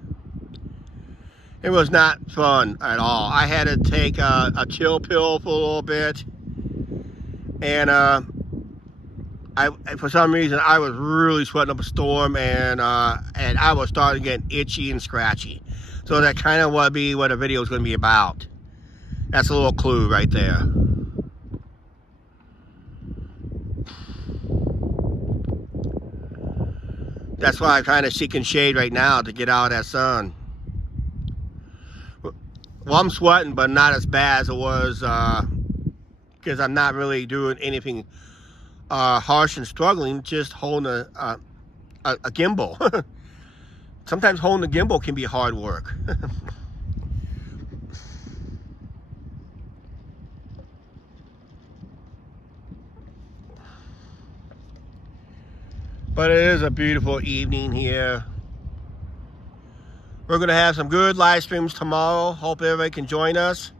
It was not fun at all. I had to take a chill pill for a little bit. And for some reason, I was really sweating up a storm, and I was starting getting itchy and scratchy. So that kind of would be what the video is going to be about. That's a little clue right there. That's why I'm kind of seeking shade right now to get out of that sun. Well, I'm sweating, but not as bad as it was because I'm not really doing anything harsh and struggling, just holding a gimbal. Sometimes holding the gimbal can be hard work. But it is a beautiful evening here. We're going to have some good live streams tomorrow. Hope everybody can join us.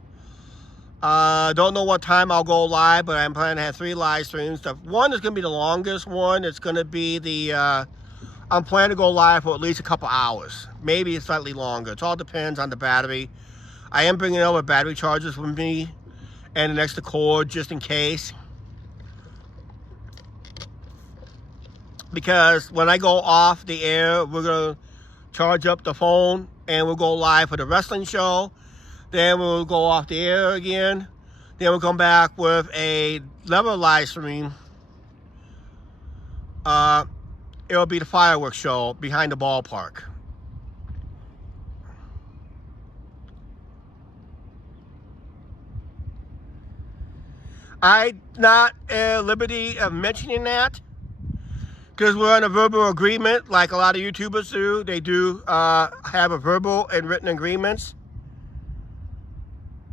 Don't know what time I'll go live, but I'm planning to have 3 live streams. The one is going to be the longest one. It's going to be the, I'm planning to go live for at least a couple hours. Maybe slightly longer. It all depends on the battery. I am bringing over battery chargers with me and an extra cord just in case. Because when I go off the air, we're going to charge up the phone and we'll go live for the wrestling show. Then we'll go off the air again. Then we'll come back with another live stream. It'll be the fireworks show behind the ballpark. I'm not at liberty of mentioning that, because we're on a verbal agreement like a lot of YouTubers do. They do have a verbal and written agreements.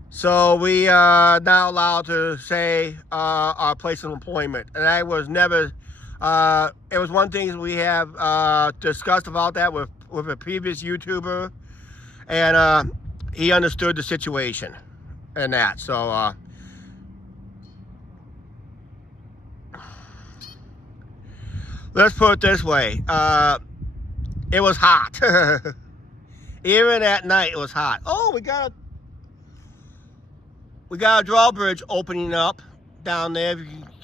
So we are not allowed to say our place of employment. And I was never, it was one thing we have discussed about that with a previous YouTuber. And he understood the situation and that. So let's put it this way. It was hot. Even at night, it was hot. Oh, we got a drawbridge opening up down there.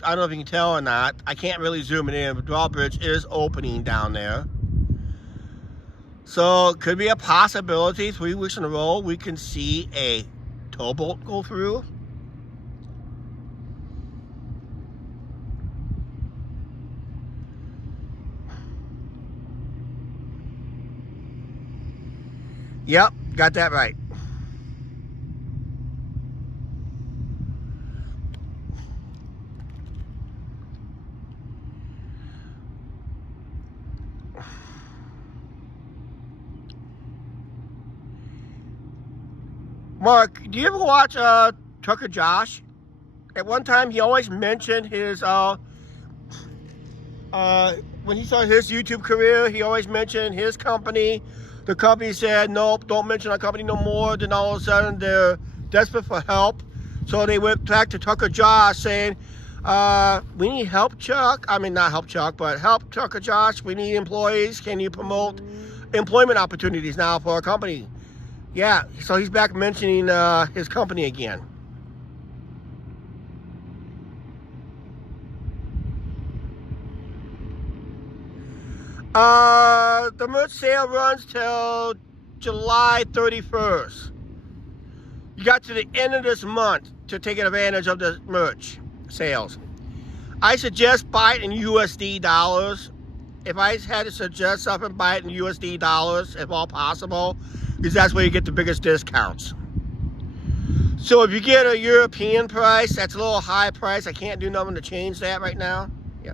I don't know if you can tell or not. I can't really zoom it in, but drawbridge is opening down there. So it could be a possibility 3 weeks in a row we can see a towboat go through. Yep, got that right. Mark, do you ever watch Trucker Josh? At one time, he always mentioned his, when he started his YouTube career, he always mentioned his company. The company said, nope, don't mention our company no more. Then all of a sudden, they're desperate for help. So they went back to Trucker Josh saying, we need help, Chuck. I mean, not help Chuck, but help Trucker Josh. We need employees. Can you promote employment opportunities now for our company? Yeah, so he's back mentioning his company again. The merch sale runs till July 31st. You got to the end of this month to take advantage of the merch sales. I suggest buy it in USD dollars. If I had to suggest something, buy it in USD dollars if all possible, because that's where you get the biggest discounts. So if you get a European price, that's a little high price. I can't do nothing to change that right now. Yeah.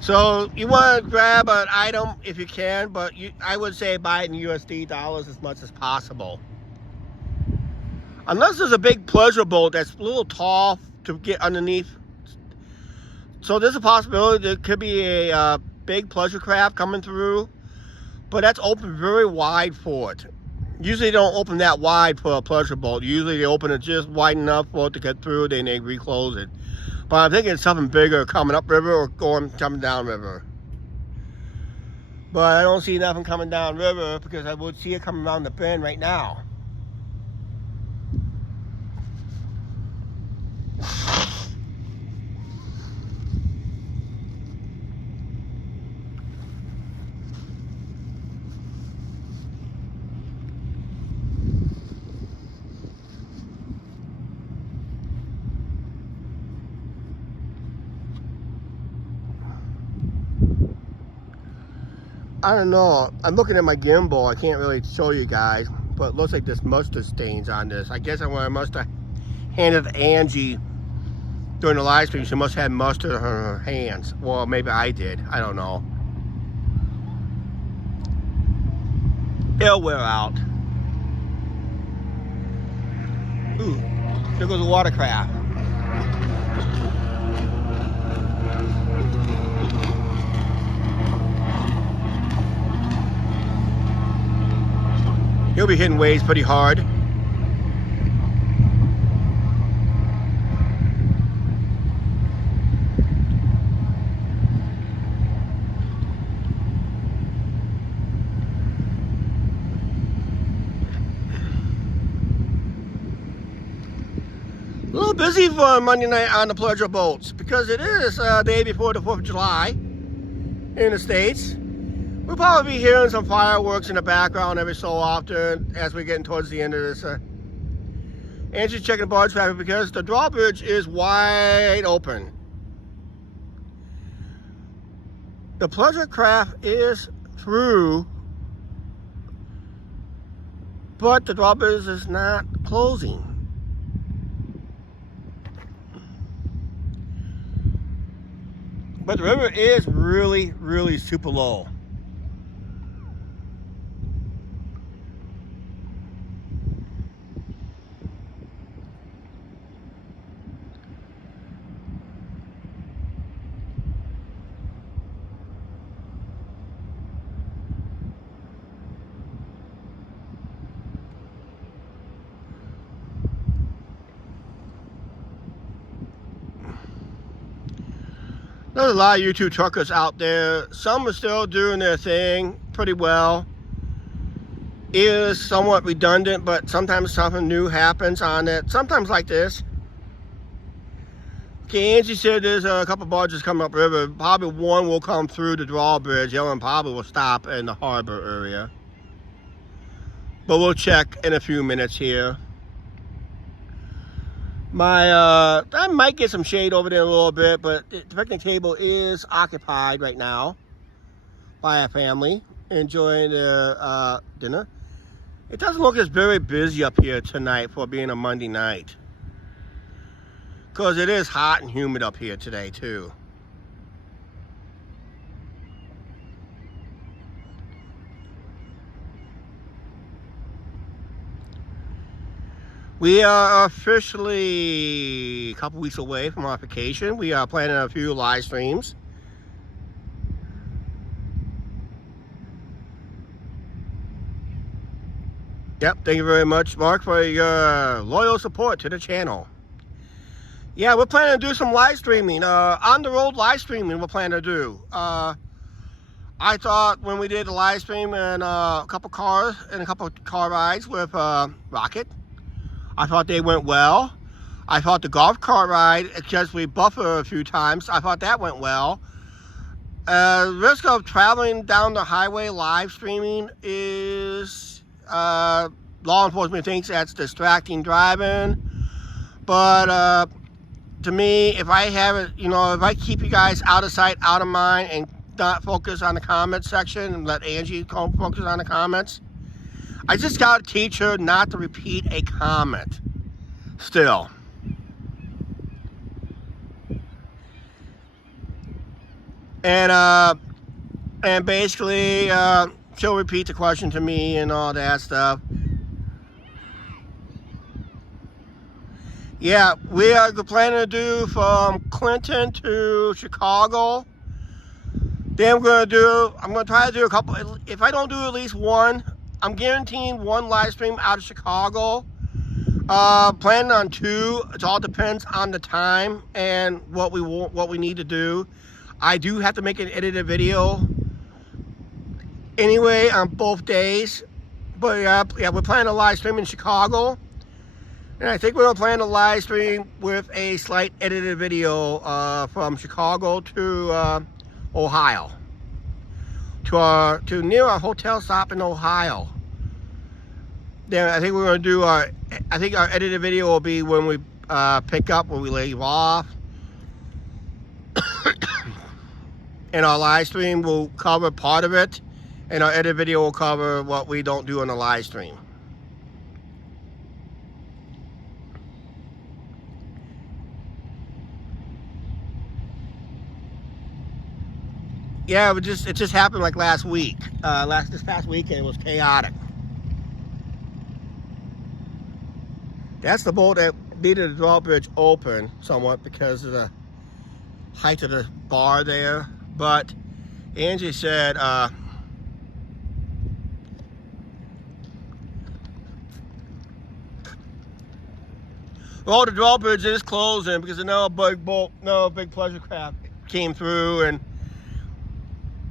So you want to grab an item if you can, but I would say buy it in USD dollars as much as possible. Unless there's a big pleasure boat that's a little tall to get underneath. So there's a possibility there could be a big pleasure craft coming through, but that's open very wide for it. Usually they don't open that wide for a pleasure boat. Usually they open it just wide enough for it to get through, then they reclose it. But I'm thinking it's something bigger coming up river or coming down river. But I don't see nothing coming down river because I would see it coming around the bend right now. I don't know. I'm looking at my gimbal. I can't really show you guys, but it looks like there's mustard stains on this. I guess I must have handed it to Angie during the live stream. She must have had mustard on her hands. Well, maybe I did. I don't know. It'll wear out. Ooh, there goes the watercraft. He'll be hitting waves pretty hard. A little busy for Monday night on the pleasure boats because it is the day before the 4th of July in the States. We'll probably be hearing some fireworks in the background every so often as we're getting towards the end of this. Angie's checking the barge traffic because the drawbridge is wide open. The pleasure craft is through, but the drawbridge is not closing. But the river is really, really super low. There's a lot of YouTube truckers out there. Some are still doing their thing pretty well. It is somewhat redundant, but sometimes something new happens on it. Sometimes like this. Okay, Angie said there's a couple barges coming up river. Probably one will come through the drawbridge. The other one probably will stop in the harbor area. But we'll check in a few minutes here. I might get some shade over there a little bit, but the picnic table is occupied right now by a family enjoying their dinner. It doesn't look as very busy up here tonight for being a Monday night, because it is hot and humid up here today too. We are officially a couple weeks away from our vacation. We are planning a few live streams. Yep, thank you very much, Mark, for your loyal support to the channel. Yeah, we're planning to do some live streaming. On the road live streaming we're planning to do. I thought when we did the live stream and a couple car rides with Rocket, I thought they went well. I thought the golf cart ride, because we buffered a few times, I thought that went well. Risk of traveling down the highway live streaming is law enforcement thinks that's distracting driving. But to me, if I have it, if I keep you guys out of sight, out of mind, and not focus on the comments section and let Angie focus on the comments, I just got to teach her not to repeat a comment still. And basically, she'll repeat the question to me and all that stuff. Yeah, we are planning to do from Clinton to Chicago. Then I'm going to try to do a couple. If I don't do at least one, I'm guaranteeing one live stream out of Chicago. Planning on 2. It all depends on the time and what we need to do. I do have to make an edited video anyway on both days. But yeah, we're planning a live stream in Chicago. And I think we're going to plan a live stream with a slight edited video from Chicago to Ohio. To near our hotel stop in Ohio. Then I think we're going to do our edited video will be when we pick up, when we leave off. And our live stream will cover part of it, and our edit video will cover what we don't do on the live stream. Yeah, it just happened like last week. This past weekend, it was chaotic. That's the boat that needed the drawbridge open somewhat because of the height of the bar there. But Angie said, well, the drawbridge is closing because no big pleasure craft came through and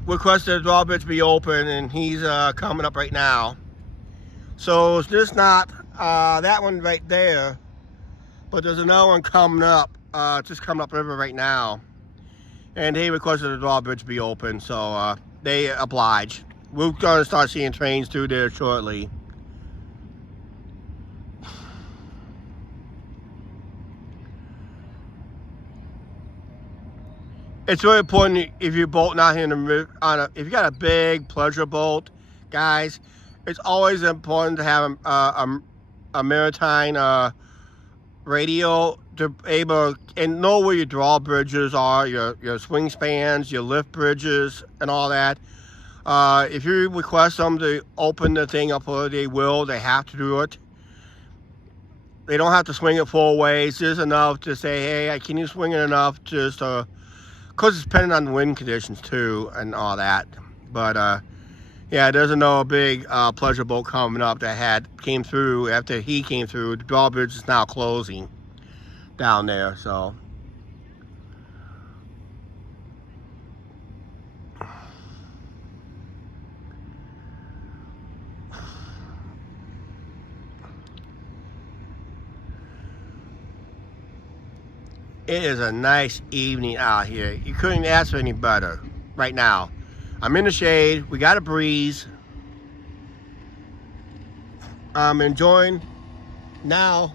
requested the drawbridge be open, and he's coming up right now. So it's just not that one right there, but there's another one coming up, just coming up river right now. And he requested the drawbridge be open, so they obliged. We're going to start seeing trains through there shortly. It's really important if you're boating out here if you got a big pleasure boat, guys. It's always important to have a maritime radio to able and know where your drawbridges are, your swing spans, your lift bridges, and all that. If you request them to open the thing up, they will. They have to do it. They don't have to swing it full ways. Just enough to say, hey, can you swing it enough just to, because it's depending on the wind conditions too and all that. But yeah, there's a big pleasure boat coming up that came through after he came through. The drawbridge is now closing down there, so. It is a nice evening out here. You couldn't ask for any better right now. I'm in the shade. We got a breeze. I'm enjoying now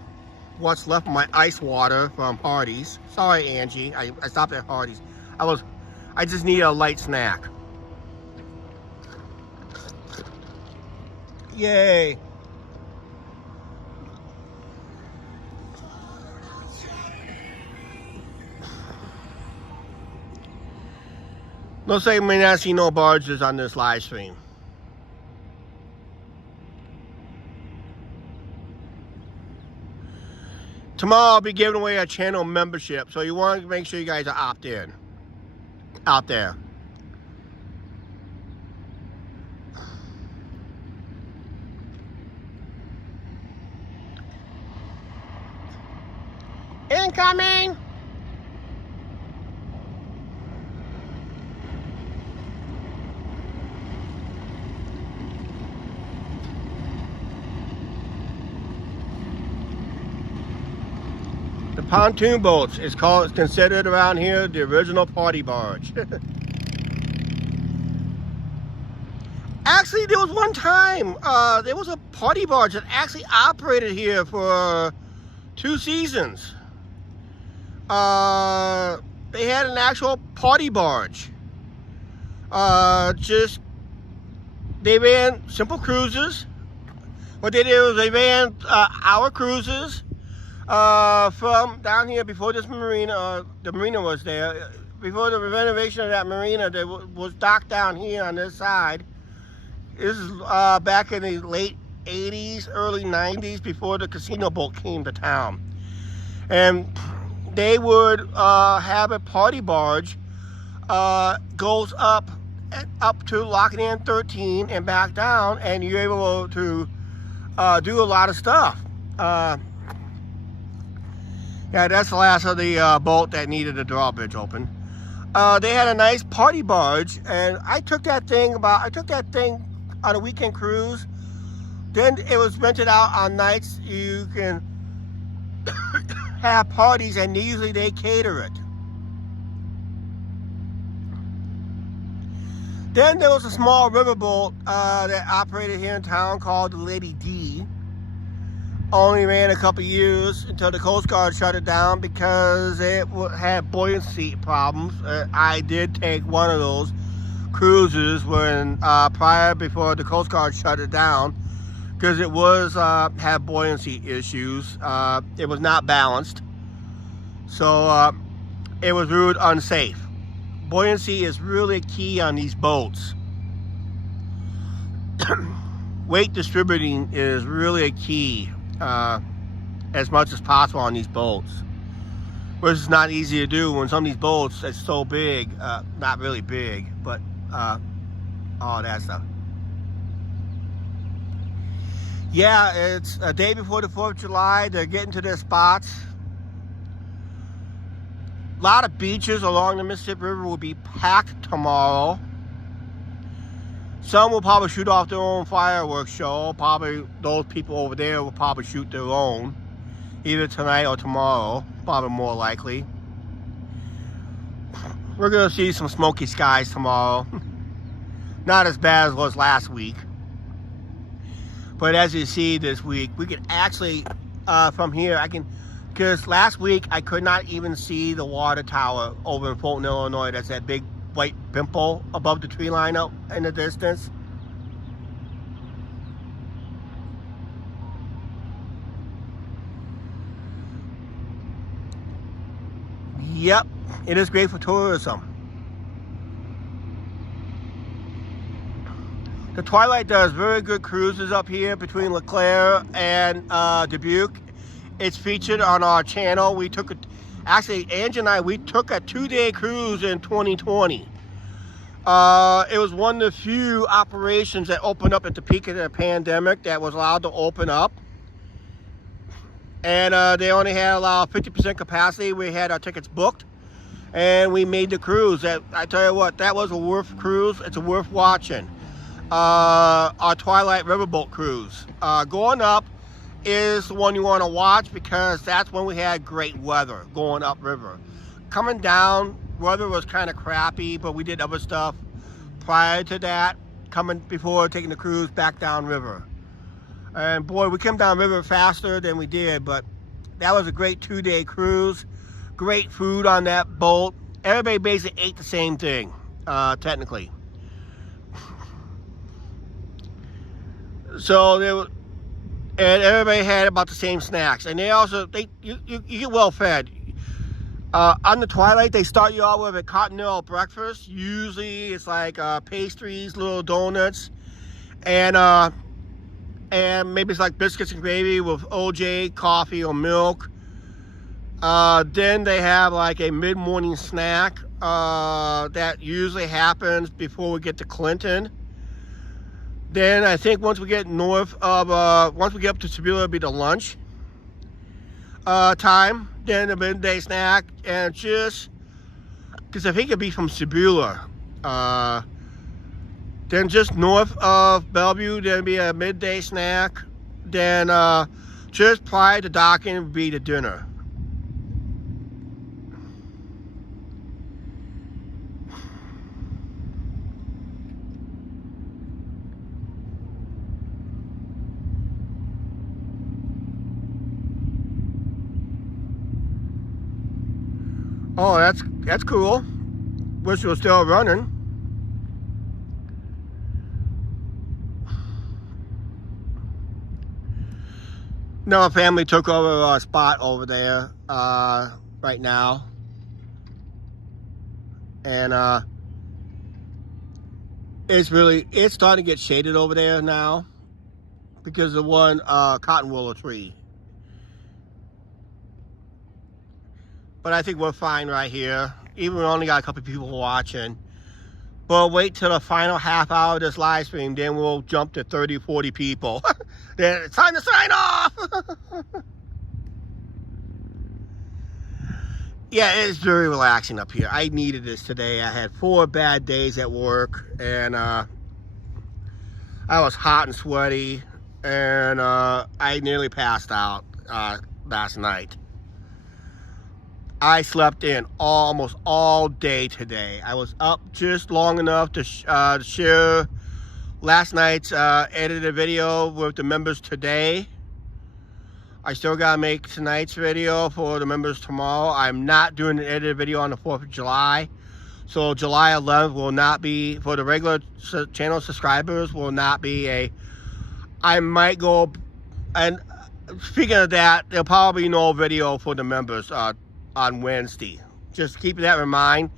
what's left of my ice water from Hardee's. Sorry, Angie. I stopped at Hardee's. I just need a light snack. Yay. Looks like we may not see no barges on this live stream. Tomorrow I'll be giving away a channel membership, so you want to make sure you guys are opt in out there. Incoming! The pontoon boats is called, it's considered around here the original party barge. Actually, there was one time, there was a party barge that actually operated here for 2 seasons. They had an actual party barge. They ran simple cruises. What they did was they ran hour cruises from down here before this marina. The marina was there. Before the renovation of that marina, there was docked down here on this side. This is back in the late 80s, early 90s, before the casino boat came to town. And they would have a party barge goes up to Loch Nan 13 and back down, and you're able to do a lot of stuff. Yeah, that's the last of the boat that needed the drawbridge open. They had a nice party barge, and I took that thing on a weekend cruise. Then it was rented out on nights. You can have parties, and usually they cater it. Then there was a small riverboat that operated here in town called the Lady D. Only ran a couple years until the Coast Guard shut it down because it had buoyancy problems. I did take one of those cruises when before the Coast Guard shut it down, because it was had buoyancy issues. It was not balanced, so it was ruled unsafe. Buoyancy is really key on these boats. Weight distributing is really a key, as much as possible on these boats, which is not easy to do when some of these boats are so big, not really big, but all that stuff. Yeah, it's a day before the 4th of July. They're getting to their spots. A lot of beaches along the Mississippi River will be packed tomorrow. Some will probably shoot off their own fireworks show. Probably those people over there will probably shoot their own, either tonight or tomorrow, probably more likely. We're gonna see some smoky skies tomorrow. Not as bad as it was last week. But as you see this week, we can actually, from here, because last week I could not even see the water tower over in Fulton, Illinois. That's that big white pimple above the tree line out in the distance. Yep, it is great for tourism. The Twilight does very good cruises up here between LeClaire and Dubuque. It's featured on our channel. We took actually, Angie and I, we took a 2-day cruise in 2020. It was one of the few operations that opened up at the peak of the pandemic that was allowed to open up. And they only had allowed 50% capacity. We had our tickets booked, and we made the cruise. I tell you what, that was a worth cruise. It's a worth watching. Our Twilight Riverboat cruise. Going up is the one you want to watch because that's when we had great weather going upriver. Coming down, weather was kind of crappy, but we did other stuff prior to that, before taking the cruise back down river. And boy, we came down river faster than we did, but that was a great 2-day cruise. Great food on that boat. Everybody basically ate the same thing, technically. So and everybody had about the same snacks, and you get well fed. On the Twilight, they start you out with a continental breakfast. Usually, it's like pastries, little donuts, and maybe it's like biscuits and gravy with OJ, coffee or milk. Then they have like a mid-morning snack that usually happens before we get to Clinton. Then I think once we get once we get up to Sebula, it'll be the lunch time. Then the midday snack, and just because I think it'd be from Sebula. Then just north of Bellevue, there'll be a midday snack. Then just prior to docking would be the dinner. Oh, that's cool. Wish it was still running. No, family took over a spot over there right now, and it's starting to get shaded over there now because of one cotton willow tree. But I think we're fine right here. Even we only got a couple people watching. But wait till the final half hour of this live stream, then we'll jump to 30, 40 people. Then it's time to sign off. Yeah, it's very relaxing up here. I needed this today. I had 4 bad days at work, and I was hot and sweaty, and I nearly passed out last night. I slept in almost all day today. I was up just long enough to share last night's edited video with the members today. I still gotta make tonight's video for the members tomorrow. I'm not doing an edited video on the 4th of July. So July 11th will not be, for the regular channel subscribers, will not be I might go, and speaking of that, there'll probably be no video for the members on Wednesday. Just keep that in mind.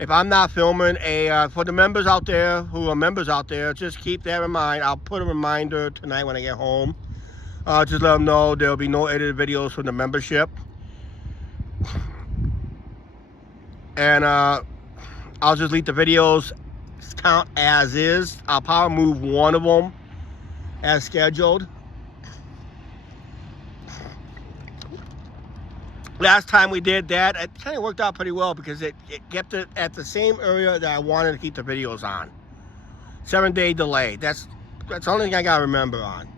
If I'm not filming for the members out there, who are members out there, just keep that in mind. I'll put a reminder tonight when I get home. Just let them know there'll be no edited videos for the membership. And I'll just leave the videos count as is. I'll probably move one of them as scheduled. Last time we did that, it kind of worked out pretty well because it kept it at the same area that I wanted to keep the videos on. 7-day delay. That's the only thing I gotta remember on.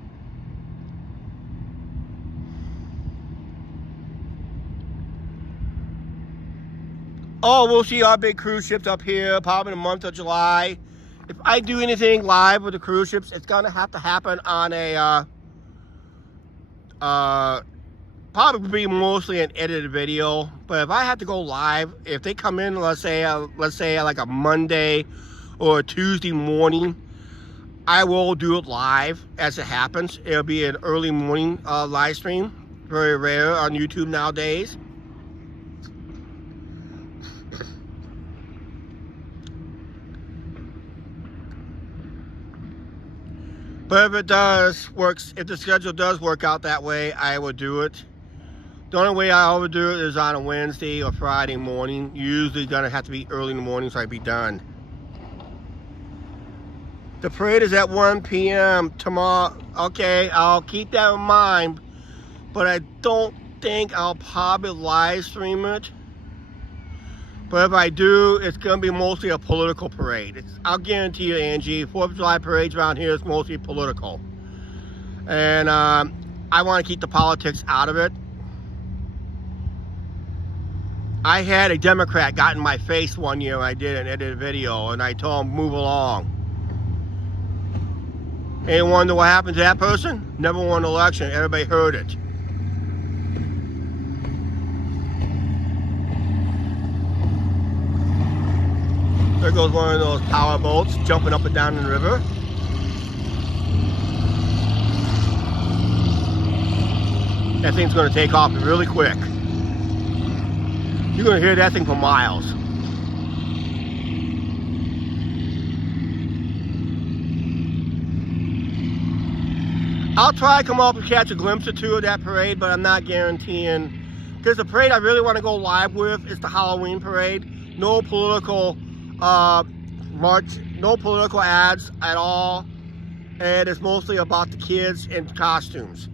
Oh, we'll see our big cruise ships up here probably in the month of July. If I do anything live with the cruise ships, it's gonna have to happen on a probably be mostly an edited video. But if I have to go live, if they come in, let's say like a Monday or a Tuesday morning, I will do it live as it happens. It'll be an early morning live stream. Very rare on YouTube nowadays. But if it if the schedule does work out that way, I will do it. The only way I would do it is on a Wednesday or Friday morning. Usually gonna have to be early in the morning so I'd be done. The parade is at 1 p.m. tomorrow. Okay, I'll keep that in mind, but I don't think I'll probably live stream it. But if I do, it's gonna be mostly a political parade. I'll guarantee you, Angie, 4th of July parades around here is mostly political. And I wanna keep the politics out of it. I had a Democrat got in my face one year when I did an edited video, and I told him, move along. Anyone wonder what happened to that person? Never won an election. Everybody heard it. There goes one of those power boats jumping up and down in the river. That thing's going to take off really quick. You're going to hear that thing for miles. I'll try to come up and catch a glimpse or two of that parade, but I'm not guaranteeing. Because the parade I really want to go live with is the Halloween parade. No political march, no political ads at all. And it's mostly about the kids in costumes.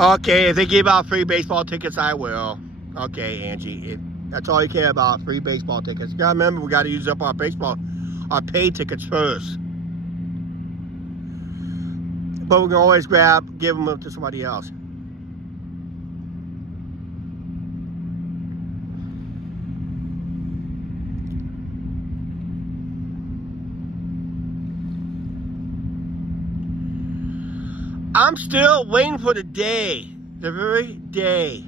Okay, if they give out free baseball tickets, I will. Okay, Angie, that's all you care about, free baseball tickets. You gotta remember, we gotta use up our paid tickets first. But we can always give them to somebody else. I'm still waiting for the day, the very day.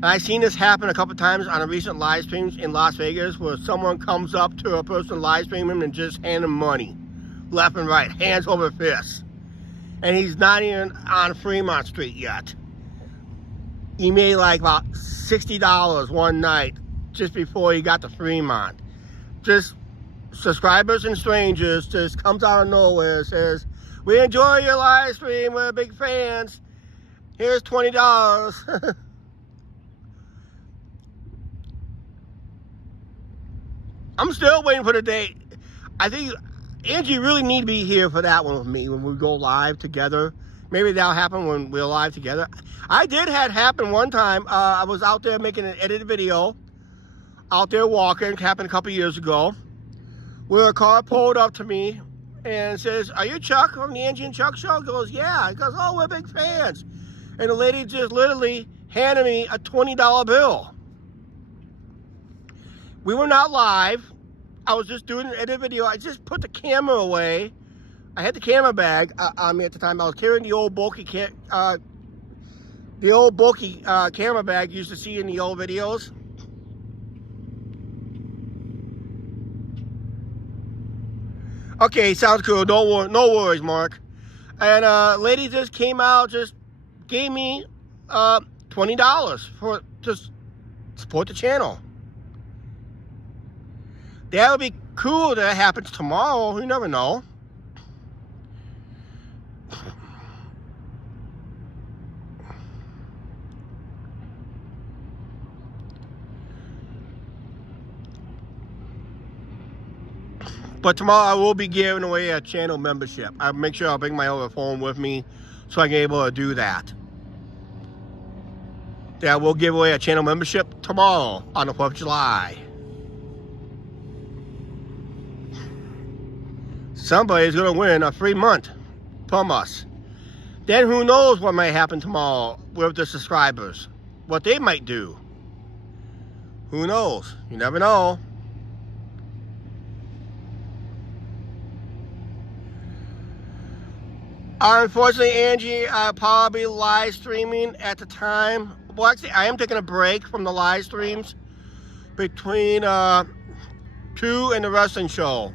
I've seen this happen a couple times on a recent live streams in Las Vegas where someone comes up to a person live streaming and just hand them money. Left and right, hands over fists. And he's not even on Fremont Street yet. He made like about $60 one night just before he got to Fremont. Just subscribers and strangers just comes out of nowhere and says, "We enjoy your live stream, we're big fans. Here's $20. I'm still waiting for the date. I think Angie really need to be here for that one with me when we go live together. Maybe that'll happen when we're live together. I did have happen one time. I was out there making an edited video. Out there walking. It happened a couple years ago. Where a car pulled up to me and says, "Are you Chuck from the Angie and Chuck show?" Goes, "Yeah." He goes, "Oh, we're big fans." And the lady just literally handed me a $20 bill. We were not live. I was just doing an edited video. I just put the camera away. I had the camera bag on me at the time. I was carrying the old bulky camera bag you used to see in the old videos. Okay, sounds cool. No worries, Mark. And lady just came out, just gave me $20 for just support the channel. That would be cool if that happens tomorrow. You never know. But tomorrow I will be giving away a channel membership. I'll make sure I'll bring my other phone with me so I can be able to do that. Yeah, we'll give away a channel membership tomorrow on the 4th of July. Somebody's going to win a free month from us. Then who knows what might happen tomorrow with the subscribers. What they might do. Who knows? You never know. Unfortunately, Angie, I'll probably be live streaming at the time. Well, actually, I am taking a break from the live streams between 2 and the wrestling show.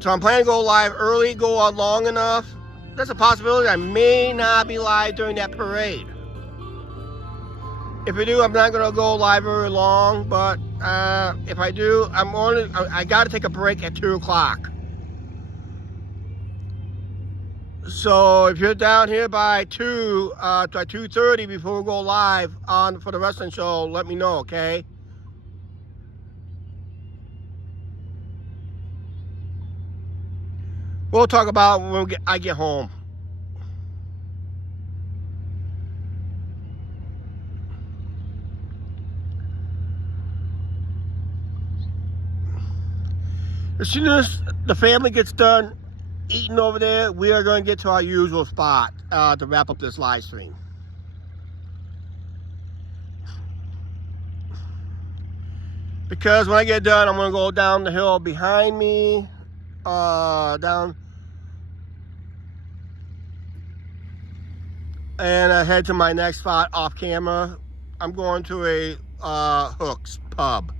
So I'm planning to go live early, go on long enough. There's a possibility I may not be live during that parade. If I do, I'm not going to go live very long, but if I do, I got to take a break at 2 o'clock. So if you're down here by 2:30 before we go live for the wrestling show, let me know, okay? We'll talk about when I get home. As soon as the family gets done eating over there, we are going to get to our usual spot to wrap up this live stream. Because when I get done, I'm going to go down the hill behind me, down, and head to my next spot off camera. I'm going to a Hooks pub.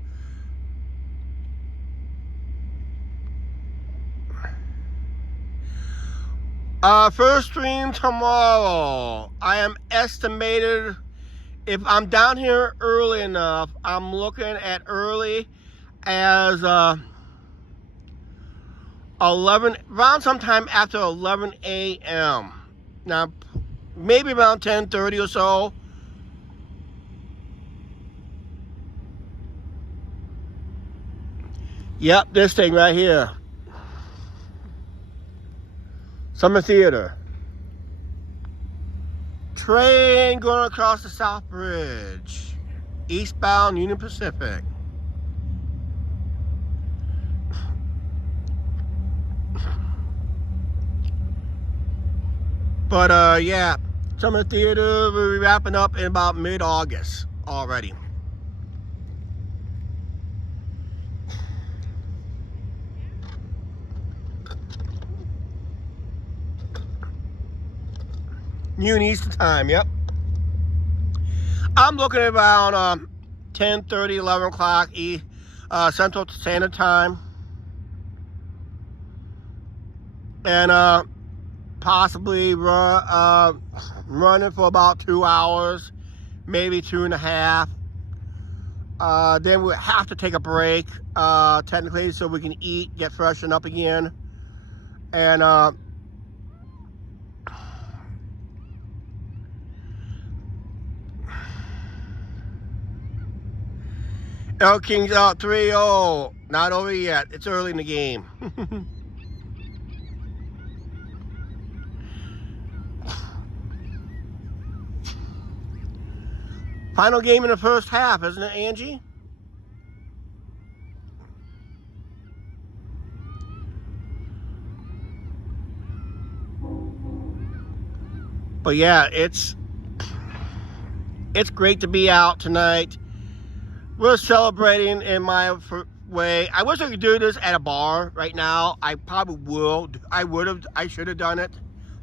First stream tomorrow. I am estimated, if I'm down here early enough, I'm looking at early as 11, around sometime after 11 a.m. Now, maybe around 10:30 or so. Yep, this thing right here. Summer Theater. Train going across the South Bridge. Eastbound Union Pacific. But yeah, Summer Theater will be wrapping up in about mid-August already. Noon Eastern time, yep. I'm looking at around 10:30, 11 o'clock Central Standard Time. And possibly running for about 2 hours, maybe 2.5. Then we'll have to take a break, technically, so we can eat, get freshened up again. And El King's out 3-0. Not over yet. It's early in the game. Final game in the first half, isn't it, Angie? But yeah, it's great to be out tonight. We're celebrating in my way. I wish I could do this at a bar right now. I probably will. I should have done it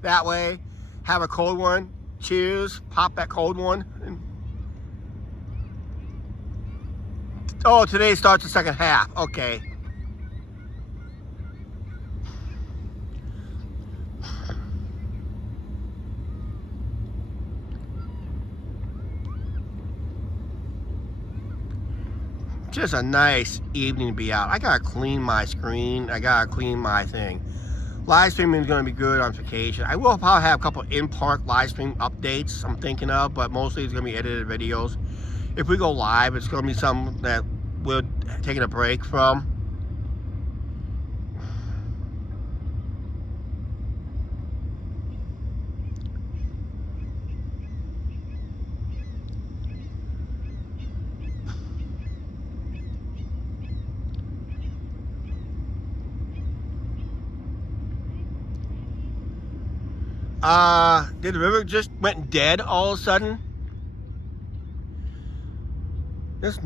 that way. Have a cold one. Cheers. Pop that cold one. Oh, today starts the second half. Okay. Just a nice evening to be out. I gotta clean my screen. I gotta clean my thing. Live streaming is gonna be good on vacation. I will probably have a couple in-park live stream updates I'm thinking of, but mostly it's gonna be edited videos. If we go live, it's gonna be something that we're taking a break from. Did the river just went dead all of a sudden? There's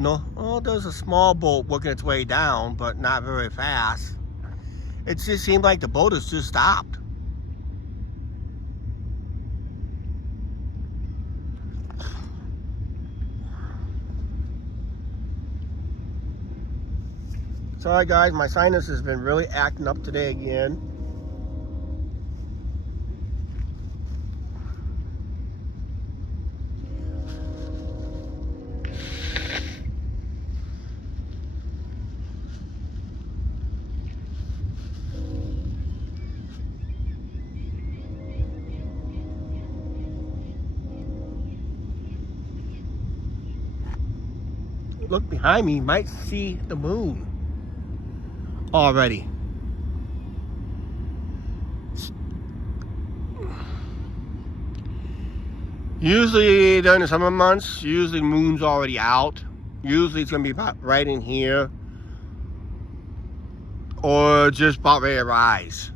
a small boat working its way down, but not very fast. It just seemed like the boat has just stopped. Sorry guys, my sinus has been really acting up today again. Look behind me, you might see the moon already. Usually during the summer months, usually the moon's already out. Usually it's gonna be about right in here or just about ready to rise.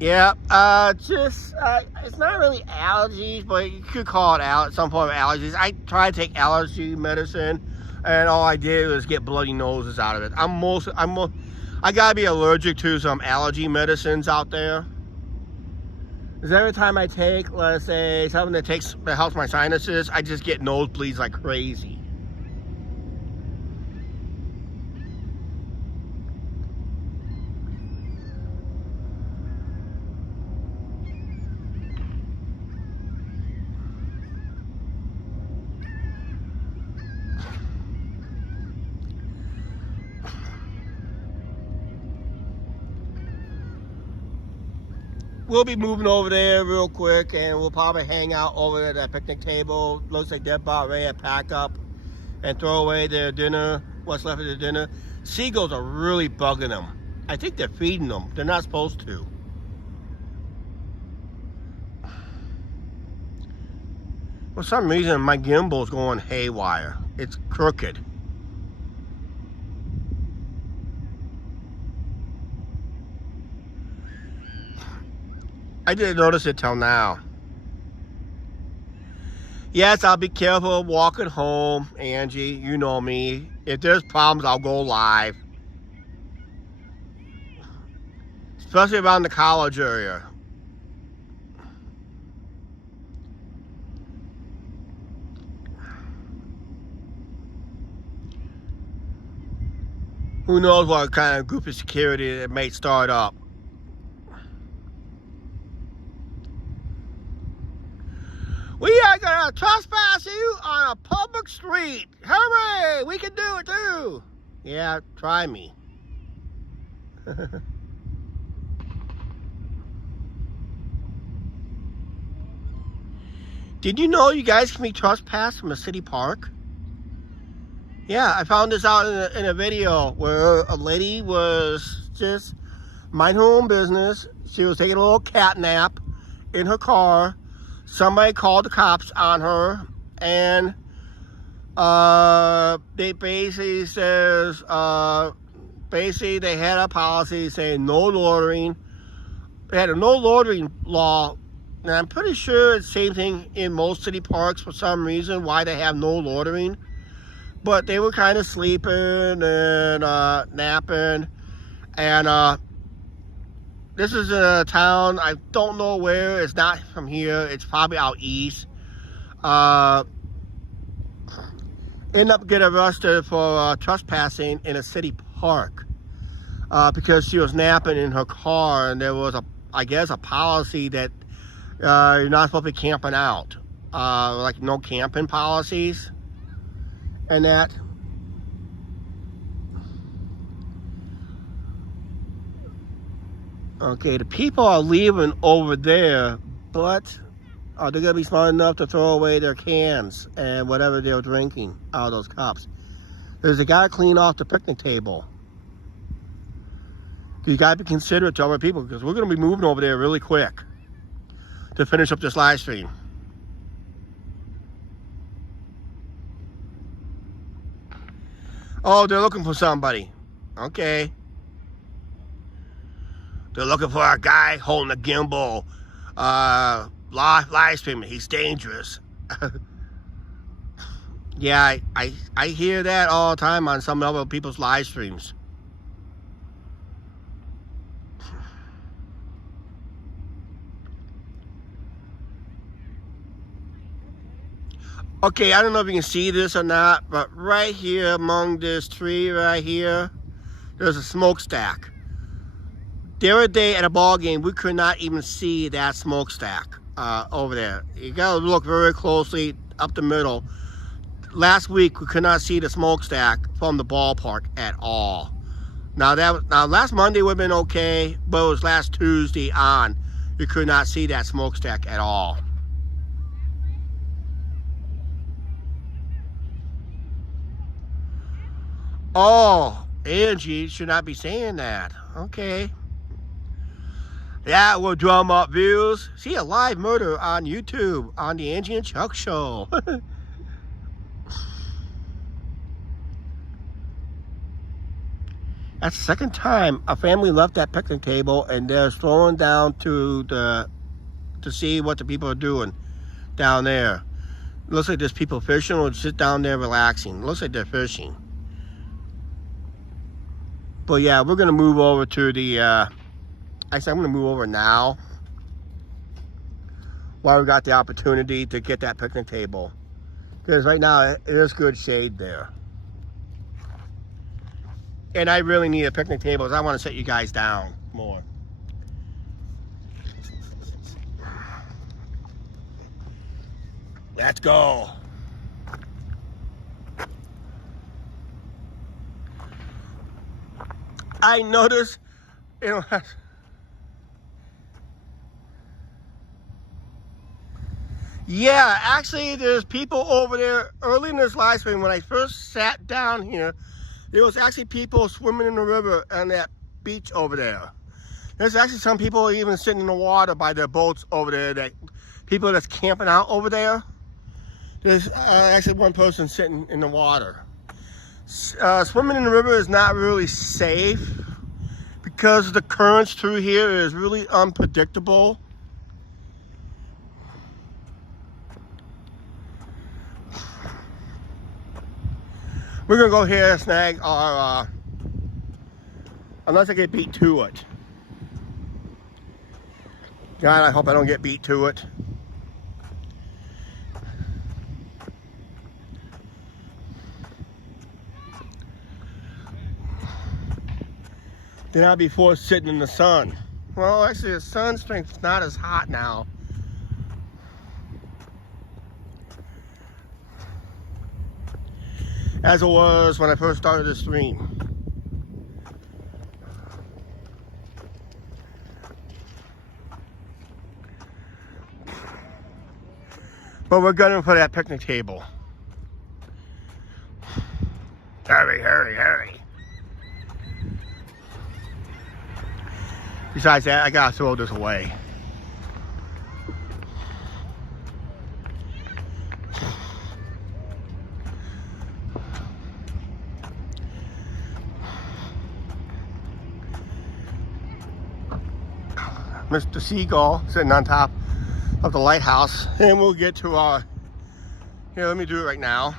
Yeah, it's not really allergies, but you could call it some form of allergies. I tried to take allergy medicine, and all I did was get bloody noses out of it. I gotta be allergic to some allergy medicines out there. Because every time I take, let's say, something that helps my sinuses, I just get nosebleeds like crazy. We'll be moving over there real quick, and we'll probably hang out over at that picnic table. Looks like they're about ready to pack up and throw away their dinner, what's left of their dinner. Seagulls are really bugging them. I think they're feeding them. They're not supposed to. For some reason, my gimbal's going haywire. It's crooked. I didn't notice it till now. Yes, I'll be careful walking home, Angie. You know me. If there's problems, I'll go live. especially around the college area. Who knows what kind of group of security it may start up. We are gonna trespass you on a public street. Hooray! We can do it too. Yeah, try me. Did you know you guys can be trespassed from a city park? Yeah, I found this out in a video where a lady was just minding her own business. She was taking a little cat nap in her car. Somebody called the cops on her, and they basically says, they had a policy saying no loitering. They had a no loitering law, and I'm pretty sure it's the same thing in most city parks for some reason, why they have no loitering. But they were kind of sleeping and napping, and this is a town, I don't know where, it's not from here, it's probably out east. End up getting arrested for trespassing in a city park because she was napping in her car, and there was I guess a policy that you're not supposed to be camping out, like no camping policies and that. Okay, the people are leaving over there, but are they gonna be smart enough to throw away their cans and whatever they're drinking out of those cups? There's a guy clean off the picnic table. You gotta be considerate to other people, because we're gonna be moving over there really quick to finish up this live stream. Oh, they're looking for somebody. Okay. They're looking for a guy holding a gimbal, live streaming. He's dangerous. Yeah, I hear that all the time on some other people's live streams. Okay, I don't know if you can see this or not, but right here among this tree right here, there's a smokestack. The other day at a ball game, we could not even see that smokestack over there. You gotta look very closely up the middle. Last week, we could not see the smokestack from the ballpark at all. Now last Monday would have been okay, but it was last Tuesday on. You could not see that smokestack at all. Oh, Angie should not be saying that. Okay. That will drum up views. See a live murder on YouTube on the Angie and Chuck Show. That's the second time a family left that picnic table and they're slowing down to see what the people are doing down there. Looks like there's people fishing or sit down there relaxing. Looks like they're fishing. But yeah, we're gonna move over to the, actually I'm gonna move over now while we got the opportunity to get that picnic table. Because right now it is good shade there. And I really need a picnic table because I want to set you guys down more. Let's go. I noticed, yeah, actually there's people over there early in this live stream when I first sat down here. There was actually people swimming in the river on that beach over there. There's actually some people even sitting in the water by their boats over there. That people that's camping out over there. There's actually one person sitting in the water. Swimming in the river is not really safe because the currents through here is really unpredictable. We're gonna go here and snag our, unless I get beat to it. God, I hope I don't get beat to it. Then I'd be forced sitting in the sun. Well, actually, the sun strength is not as hot now. As it was when I first started the stream. But we're gunning for that picnic table. Hurry, hurry, hurry. Besides that, I gotta throw this away. Mr. Seagull sitting on top of the lighthouse, and we'll get to our, here, let me do it right now.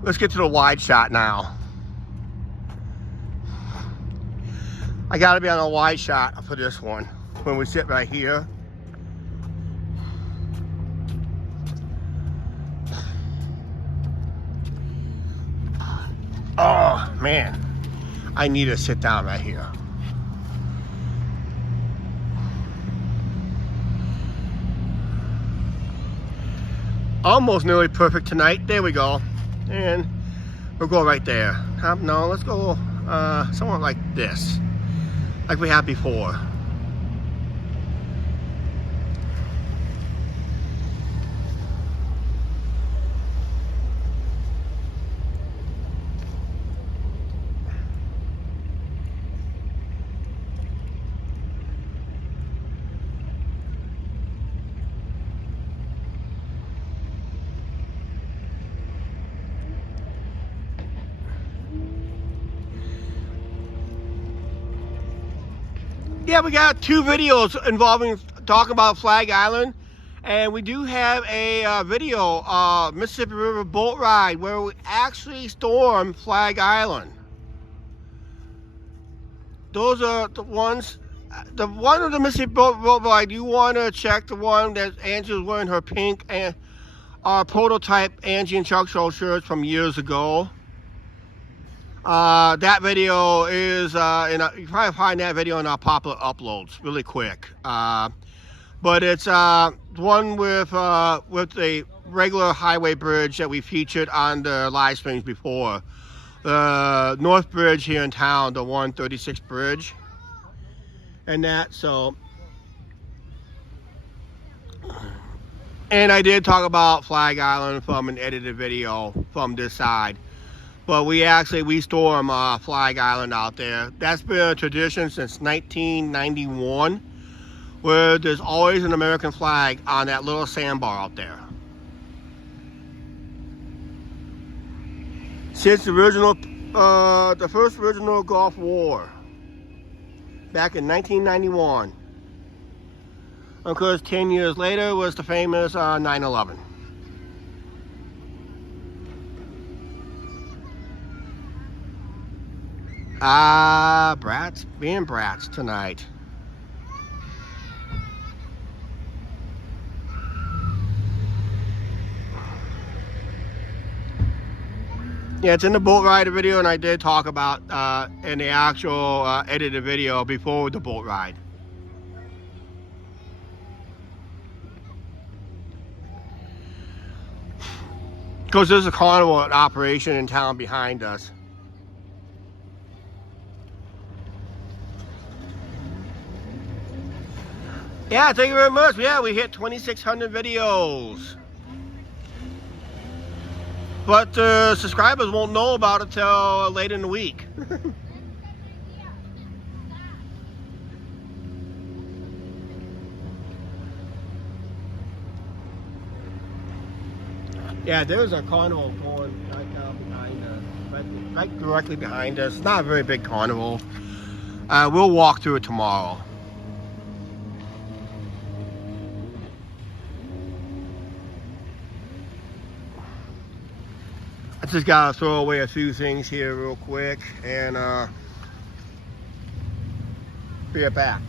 Let's get to the wide shot now. I gotta be on a wide shot for this one when we sit right here. Oh man, I need to sit down right here. Almost nearly perfect tonight. There we go. And we'll go right there. No, let's go somewhat like this. Like we had before. Yeah, we got 2 videos involving talking about Flag Island, and we do have a video, Mississippi River boat ride, where we actually stormed Flag Island. Those are the ones. The one of the Mississippi boat ride, you want to check the one that Angie was wearing her pink and prototype Angie and Chuck Show shirts from years ago. That video is, you can probably find that video in our popular uploads really quick. But it's one with the regular highway bridge that we featured on the live streams before. The North Bridge here in town, the 136 bridge. And that, so. And I did talk about Flag Island from an edited video from this side. But we storm Flag Island out there. That's been a tradition since 1991, where there's always an American flag on that little sandbar out there. Since the original, the first original Gulf War, back in 1991. Of course, 10 years later was the famous 9/11. Brats being brats tonight. Yeah, it's in the boat ride video, and I did talk about in the actual edited video before the boat ride. Because there's a carnival operation in town behind us. Yeah, thank you very much. Yeah, we hit 2,600 videos. But subscribers won't know about it till late in the week. Yeah, there's a carnival going right down behind us, right directly behind us. It's not a very big carnival. We'll walk through it tomorrow. I just gotta throw away a few things here real quick, and Be right back.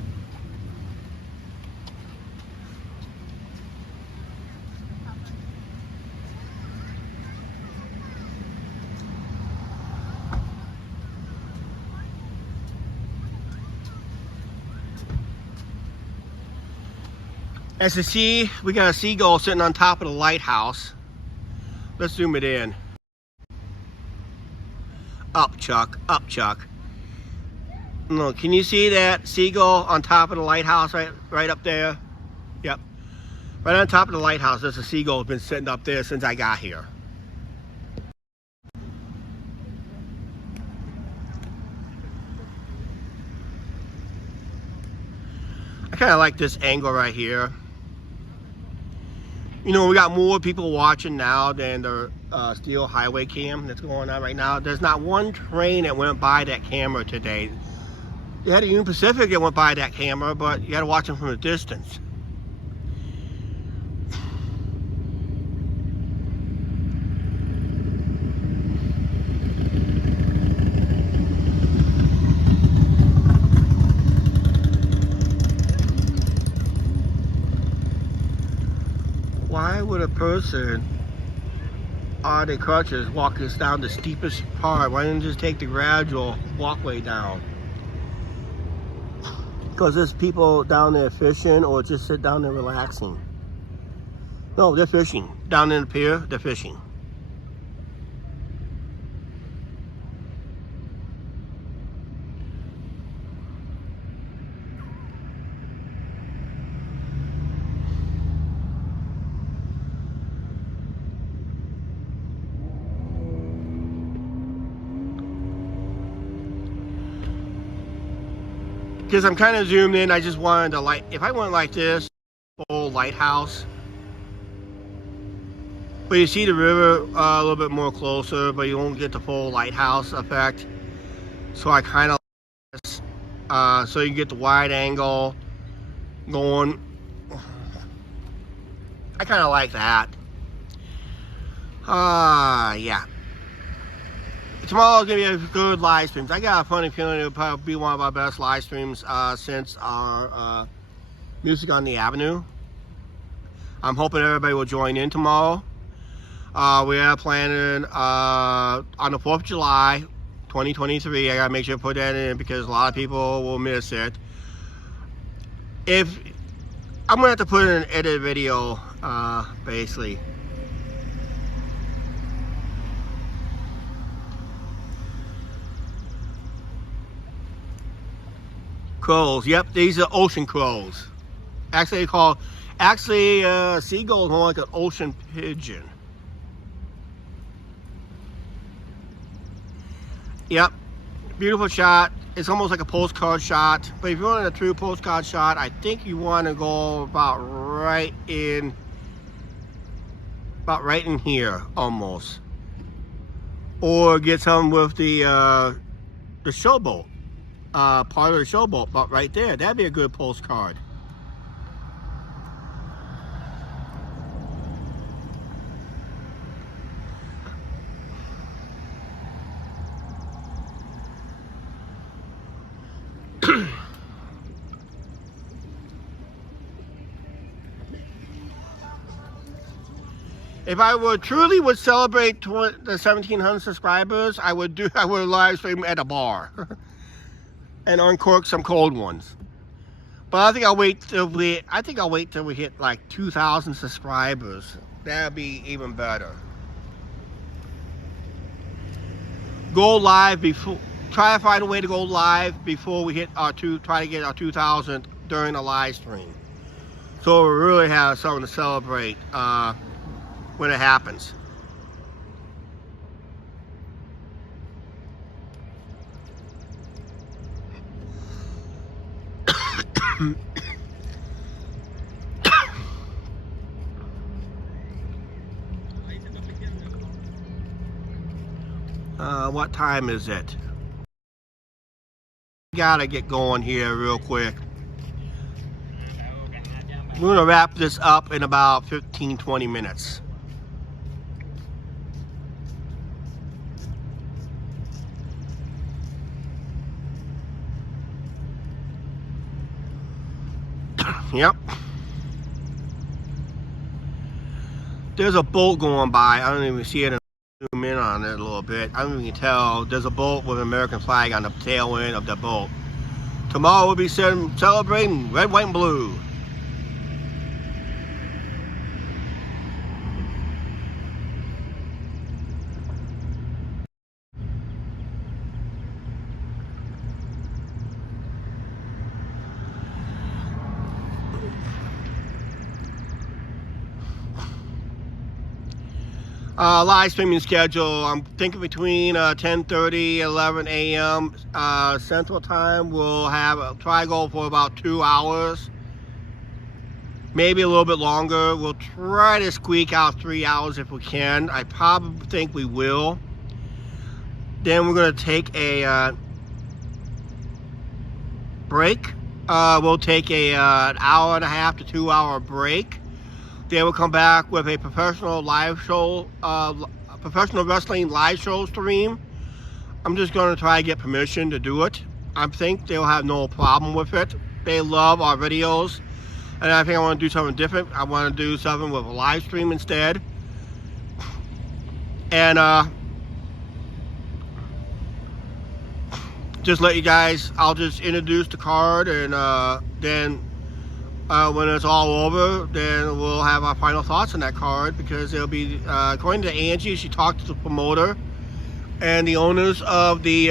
As you see, we got a seagull sitting on top of the lighthouse. Let's zoom it in. Up, Chuck. Up, Chuck. Look, can you see that seagull on top of the lighthouse right up there? Yep. Right on top of the lighthouse, there's a seagull that's been sitting up there since I got here. I kind of like this angle right here. You know, we got more people watching now than the Steel Highway cam that's going on right now. There's not one train that went by that camera today. You had a Union Pacific that went by that camera, but you got to watch them from a distance. Why would a person on their crutches walk us down the steepest part? Why didn't you just take the gradual walkway down? Because there's people down there fishing or just sit down there relaxing. No, they're fishing. Down in the pier, they're fishing. Because I'm kind of zoomed in, I just wanted to light. If I went like this, full lighthouse. But you see the river a little bit more closer, but you won't get the full lighthouse effect. So I kind of, so you get the wide angle going. I kind of like that. Yeah. Tomorrow's gonna be a good live stream. I got a funny feeling it'll probably be one of our best live streams since our Music on the Avenue. I'm hoping everybody will join in tomorrow. We are planning on the 4th of July, 2023. I gotta make sure to put that in because a lot of people will miss it. If I'm gonna have to put in an edit video, basically. Crows, yep, these are ocean crows. Actually, seagull is more like an ocean pigeon. Yep, beautiful shot. It's almost like a postcard shot. But if you want a true postcard shot, I think you want to go about right in here, almost. Or get some with the showboat. Part of the showboat, but right there, that'd be a good postcard. If I truly would celebrate the 1,700 subscribers, I would live stream at a bar. And uncork some cold ones. But I think I'll wait till we hit like 2,000 subscribers. That'd be even better. Go live before. Try to find a way to go live before we hit our try to get our 2,000 during the live stream. So we really have something to celebrate when it happens. What time is it? Gotta get going here real quick. We're gonna wrap this up in about 15-20 minutes. Yep. There's a boat going by. I don't even see it. Zoom in on it a little bit. I don't even tell. There's a boat with an American flag on the tail end of the boat. Tomorrow we'll be celebrating red, white, and blue. Live streaming schedule, I'm thinking between 10:30 11 a.m. Central Time. We'll have try go for about 2 hours, maybe a little bit longer. We'll try to squeak out 3 hours if we can. I probably think we will. Then we're going to take a break. We'll take an hour and a half to 2 hour break. Then we'll come back with a professional live show, professional wrestling live show stream. I'm just going to try to get permission to do it. I think they'll have no problem with it. They love our videos, and I think I want to do something different. I want to do something with a live stream instead. And just let you guys, I'll just introduce the card, and then when it's all over, then we'll have our final thoughts on that card, because it'll be, according to Angie, she talked to the promoter and the owners of the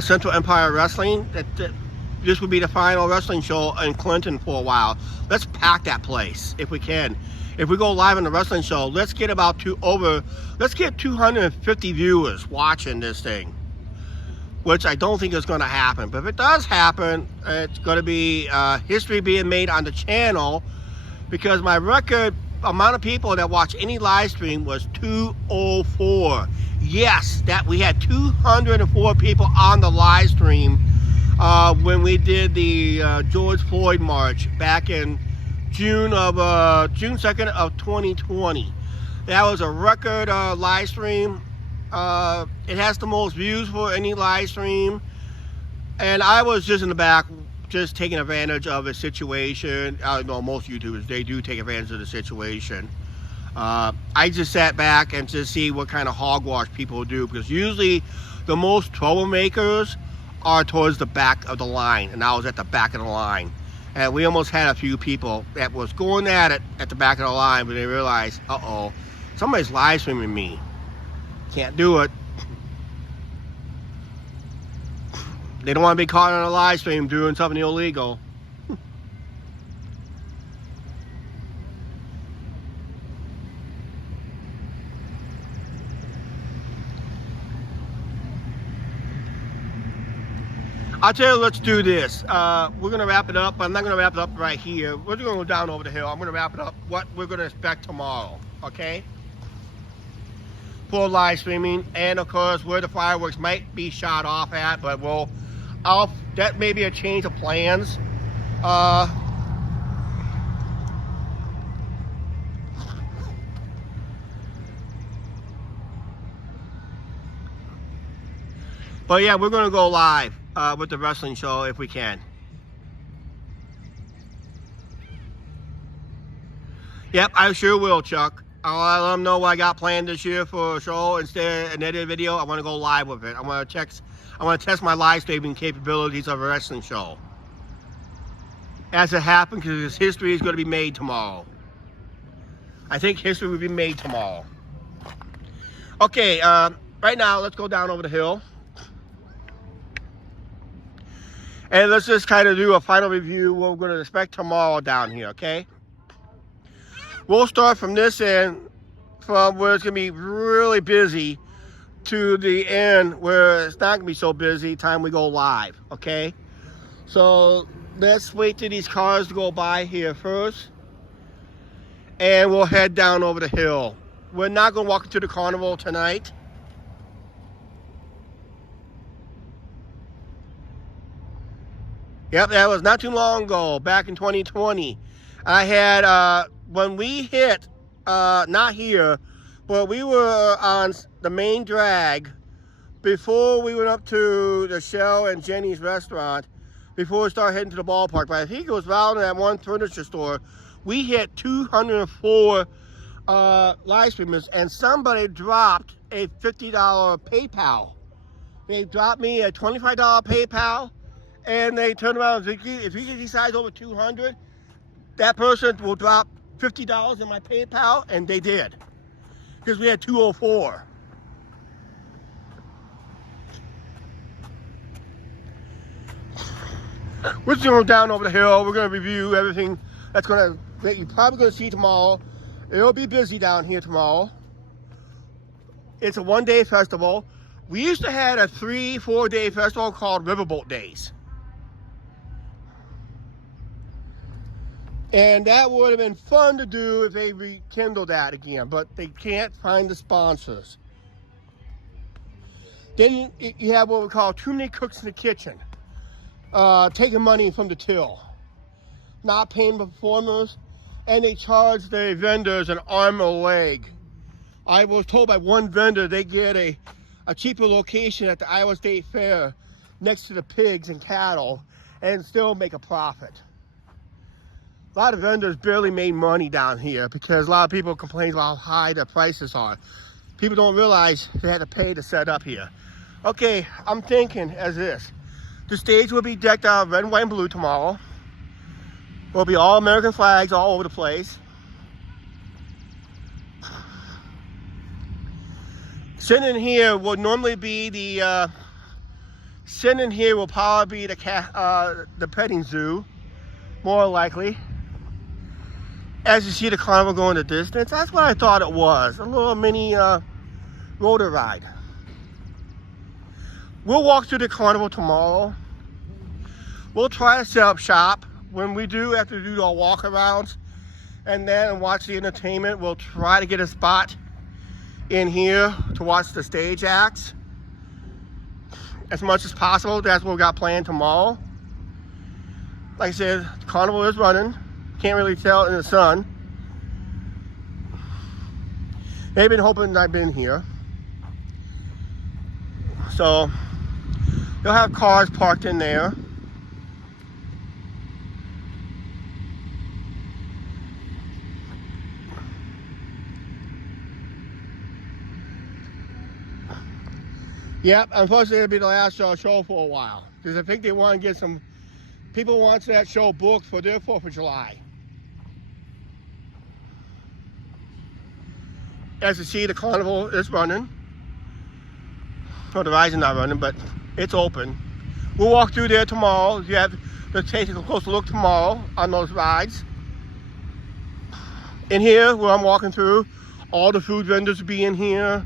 Central Empire Wrestling, that this would be the final wrestling show in Clinton for a while. Let's pack that place if we can. If we go live on the wrestling show, let's get let's get 250 viewers watching this thing, which I don't think is going to happen. But if it does happen, it's going to be history being made on the channel, because my record amount of people that watch any live stream was 204. Yes, that we had 204 people on the live stream when we did the George Floyd march back in June 2nd of 2020. That was a record live stream. It has the most views for any live stream, and I was just in the back just taking advantage of the situation. I know most YouTubers, they do take advantage of the situation. I just sat back and just see what kind of hogwash people do, because usually the most troublemakers are towards the back of the line, and I was at the back of the line, and we almost had a few people that was going at it at the back of the line, but they realized, uh-oh, somebody's live streaming me. Can't do it. They don't want to be caught on a live stream doing something illegal. I'll tell you, let's do this. We're going to wrap it up, but I'm not going to wrap it up right here. We're going to go down over the hill. I'm going to wrap it up what we're going to expect tomorrow, okay? For live streaming, and of course where the fireworks might be shot off at, but that may be a change of plans. But yeah, we're going to go live with the wrestling show if we can. Yep, I sure will, Chuck. I'll let them know what I got planned this year for a show. Instead of an edited video, I want to go live with it. I want to test my live streaming capabilities of a wrestling show. As it happens, because history is going to be made tomorrow. I think history will be made tomorrow. Okay, right now, let's go down over the hill. And let's just kind of do a final review what we're going to expect tomorrow down here, okay? We'll start from this end, from where it's going to be really busy, to the end where it's not going to be so busy time we go live, okay? So let's wait till these cars to go by here first, and we'll head down over the hill. We're not going to walk into the carnival tonight. Yep, that was not too long ago, back in 2020. I had, when we hit, not here, but we were on the main drag before we went up to the Shell and Jenny's restaurant. before we start heading to the ballpark. But I think it was around that one furniture store, we hit 204 live streamers, and somebody dropped a $50 PayPal. They dropped me a $25 PayPal, and they turned around and said, if you get these size over 200, that person will drop $50 in my PayPal, and they did. Because we had 204. We're just going down over the hill. We're going to review everything that you're probably going to see tomorrow. It'll be busy down here tomorrow. It's a one-day festival. We used to have a 3-4 day festival called Riverboat Days. And that would have been fun to do if they rekindled that again, but they can't find the sponsors. Then you have what we call too many cooks in the kitchen. Taking money from the till. Not paying the performers, and they charge the vendors an arm and a leg. I was told by one vendor they get a cheaper location at the Iowa State Fair next to the pigs and cattle and still make a profit. A lot of vendors barely made money down here because a lot of people complain about how high the prices are. People don't realize they had to pay to set up here. Okay, I'm thinking as this. The stage will be decked out red, white, and blue tomorrow. There'll be all American flags all over the place. Sitting here will normally be the sitting here will probably be the petting zoo, more likely. As you see the carnival go in the distance, that's what I thought it was, a little mini rotor ride. We'll walk through the carnival tomorrow. We'll try to set up shop. When we do have to do our walk-arounds and then watch the entertainment, we'll try to get a spot in here to watch the stage acts as much as possible. That's what we got planned tomorrow. Like I said, the carnival is running. Can't really tell in the sun. They've been hoping I've been here. So they'll have cars parked in there. Yep, unfortunately it'll be the last show for a while. Because I think they want to get some people want that show booked for their 4th of July. As you see, the carnival is running. Well, the ride's not running, but it's open. We'll walk through there tomorrow. You have to take a closer look tomorrow on those rides. In here, where I'm walking through, all the food vendors will be in here.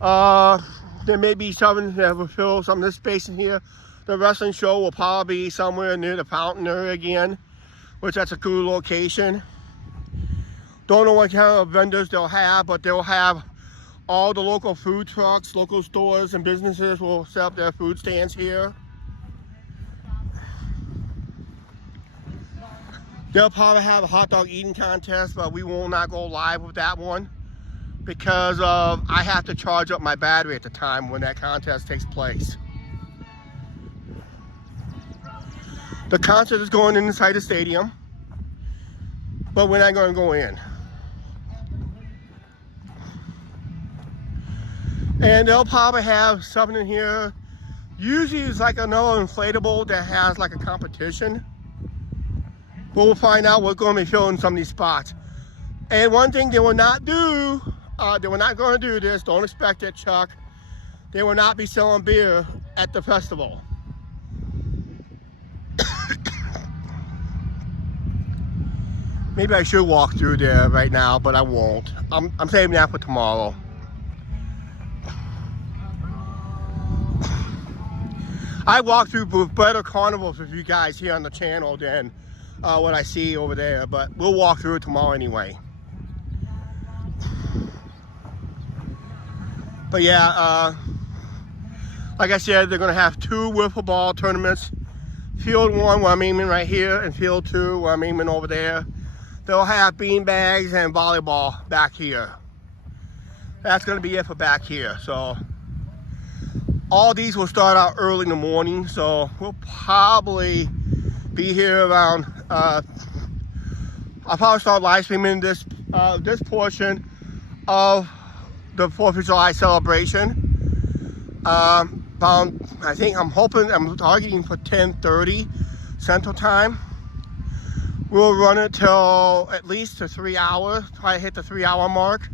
There may be something that will fill some of this space in here. The wrestling show will probably be somewhere near the fountain area again, which that's a cool location. Don't know what kind of vendors they'll have, but they'll have all the local food trucks, local stores and businesses will set up their food stands here. They'll probably have a hot dog eating contest, but we will not go live with that one because I have to charge up my battery at the time when that contest takes place. The concert is going inside the stadium, but we're not going to go in. And they'll probably have something in here. Usually it's like another inflatable that has like a competition. But we'll find out what's going to be filling some of these spots. And one thing they will not do, they were not going to do this, don't expect it, Chuck. They will not be selling beer at the festival. Maybe I should walk through there right now, but I won't. I'm saving that for tomorrow. I walk through better carnivals with you guys here on the channel than what I see over there, but we'll walk through it tomorrow anyway. But yeah, like I said, they're gonna have 2 wiffle ball tournaments. Field 1 where I'm aiming right here, and field 2 where I'm aiming over there. They'll have bean bags and volleyball back here. That's gonna be it for back here. So All these will start out early in the morning, so we'll probably be here around, I'll probably start live streaming this portion of the 4th of July celebration. I'm targeting for 10:30 Central Time. We'll run it till at least 3 hours, try to hit the 3-hour mark.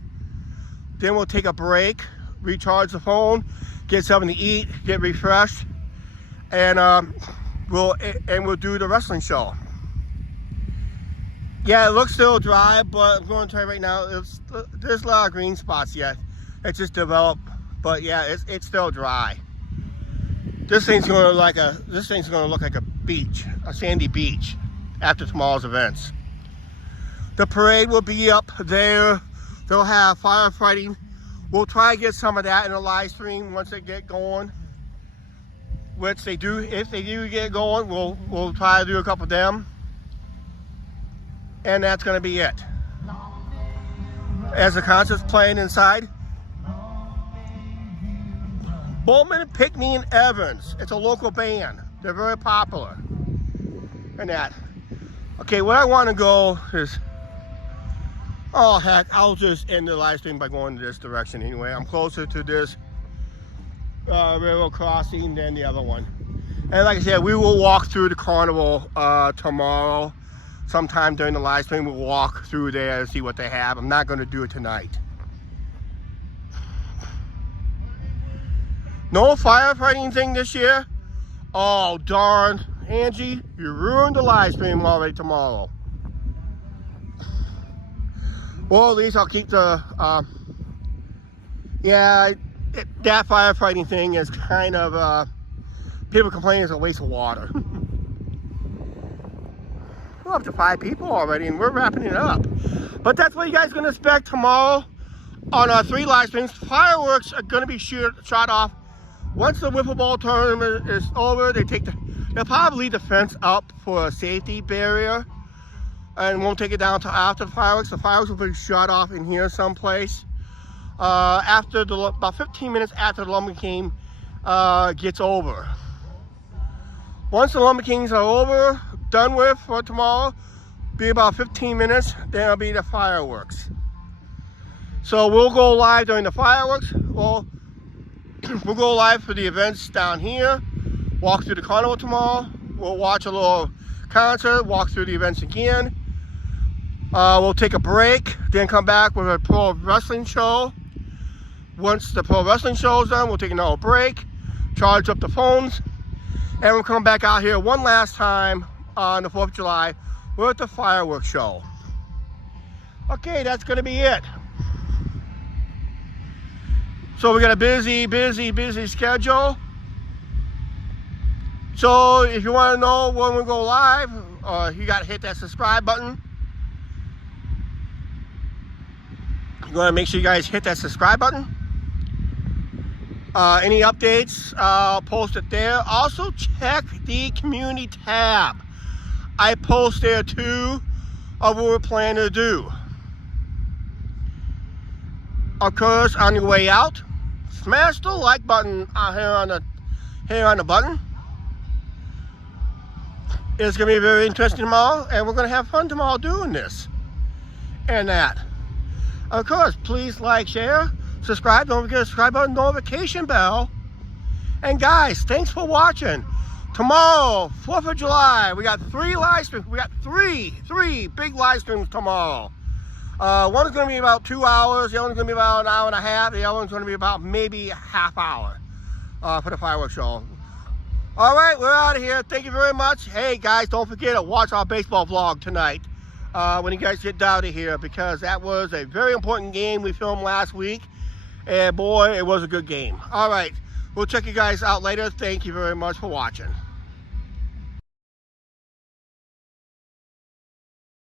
Then we'll take a break, recharge the phone, get something to eat, get refreshed, and we'll do the wrestling show. Yeah, it looks still dry, but I'm going to tell you right now, there's a lot of green spots yet. It's just developed, but yeah, it's still dry. This thing's going to look like a beach, a sandy beach, after tomorrow's events. The parade will be up there. They'll have firefighting. We'll try to get some of that in the live stream once they get going. Which they do, if they do get going, we'll try to do a couple of them. And that's going to be it. As the concert's playing inside, Bowman, Pickney, and Evans. It's a local band. They're very popular. And that. Okay, what I want to go is, oh heck, I'll just end the live stream by going this direction anyway. I'm closer to this railroad crossing than the other one. And like I said, we will walk through the carnival tomorrow. Sometime during the live stream, we'll walk through there and see what they have. I'm not going to do it tonight. No firefighting thing this year? Oh, darn. Angie, you ruined the live stream already tomorrow. Well, at least I'll keep the, that firefighting thing is kind of, people complaining it's a waste of water. We're up to 5 people already and we're wrapping it up. But that's what you guys are going to expect tomorrow on our 3 live streams. Fireworks are going to be shot off once the wiffle ball tournament is over. They'll probably leave the fence up for a safety barrier and won't take it down until after the fireworks. The fireworks will be shot off in here someplace. About 15 minutes after the Lumber King gets over. Once the Lumber Kings are over, done with for tomorrow, be about 15 minutes, then it'll be the fireworks. So we'll go live during the fireworks. We'll go live for the events down here, walk through the carnival tomorrow. We'll watch a little concert, walk through the events again. We'll take a break, then come back with a pro wrestling show. Once the pro wrestling show is done, we'll take another break, charge up the phones, and we'll come back out here one last time on the 4th of July with the fireworks show. Okay, that's going to be it. So we got a busy schedule. So if you want to know when we go live, you got to hit that subscribe button. You want to make sure you guys hit that subscribe button. Any updates, I'll post it there. Also check the community tab. I post there too of what we're planning to do. Of course, on your way out, smash the like button here on the button. It's going to be very interesting tomorrow, and we're going to have fun tomorrow doing this and that. Of course, please like, share, subscribe. Don't forget to subscribe button, notification bell. And guys, thanks for watching. Tomorrow, 4th of July, we got 3 live streams. We got three big live streams tomorrow. One's going to be about 2 hours. The other one's going to be about an hour and a half. The other one's going to be about maybe a half hour for the fireworks show. All right, we're out of here. Thank you very much. Hey, guys, don't forget to watch our baseball vlog tonight when you guys get out of here, because that was a very important game we filmed last week. And boy, it was a good game. All right, we'll check you guys out later. Thank you very much for watching.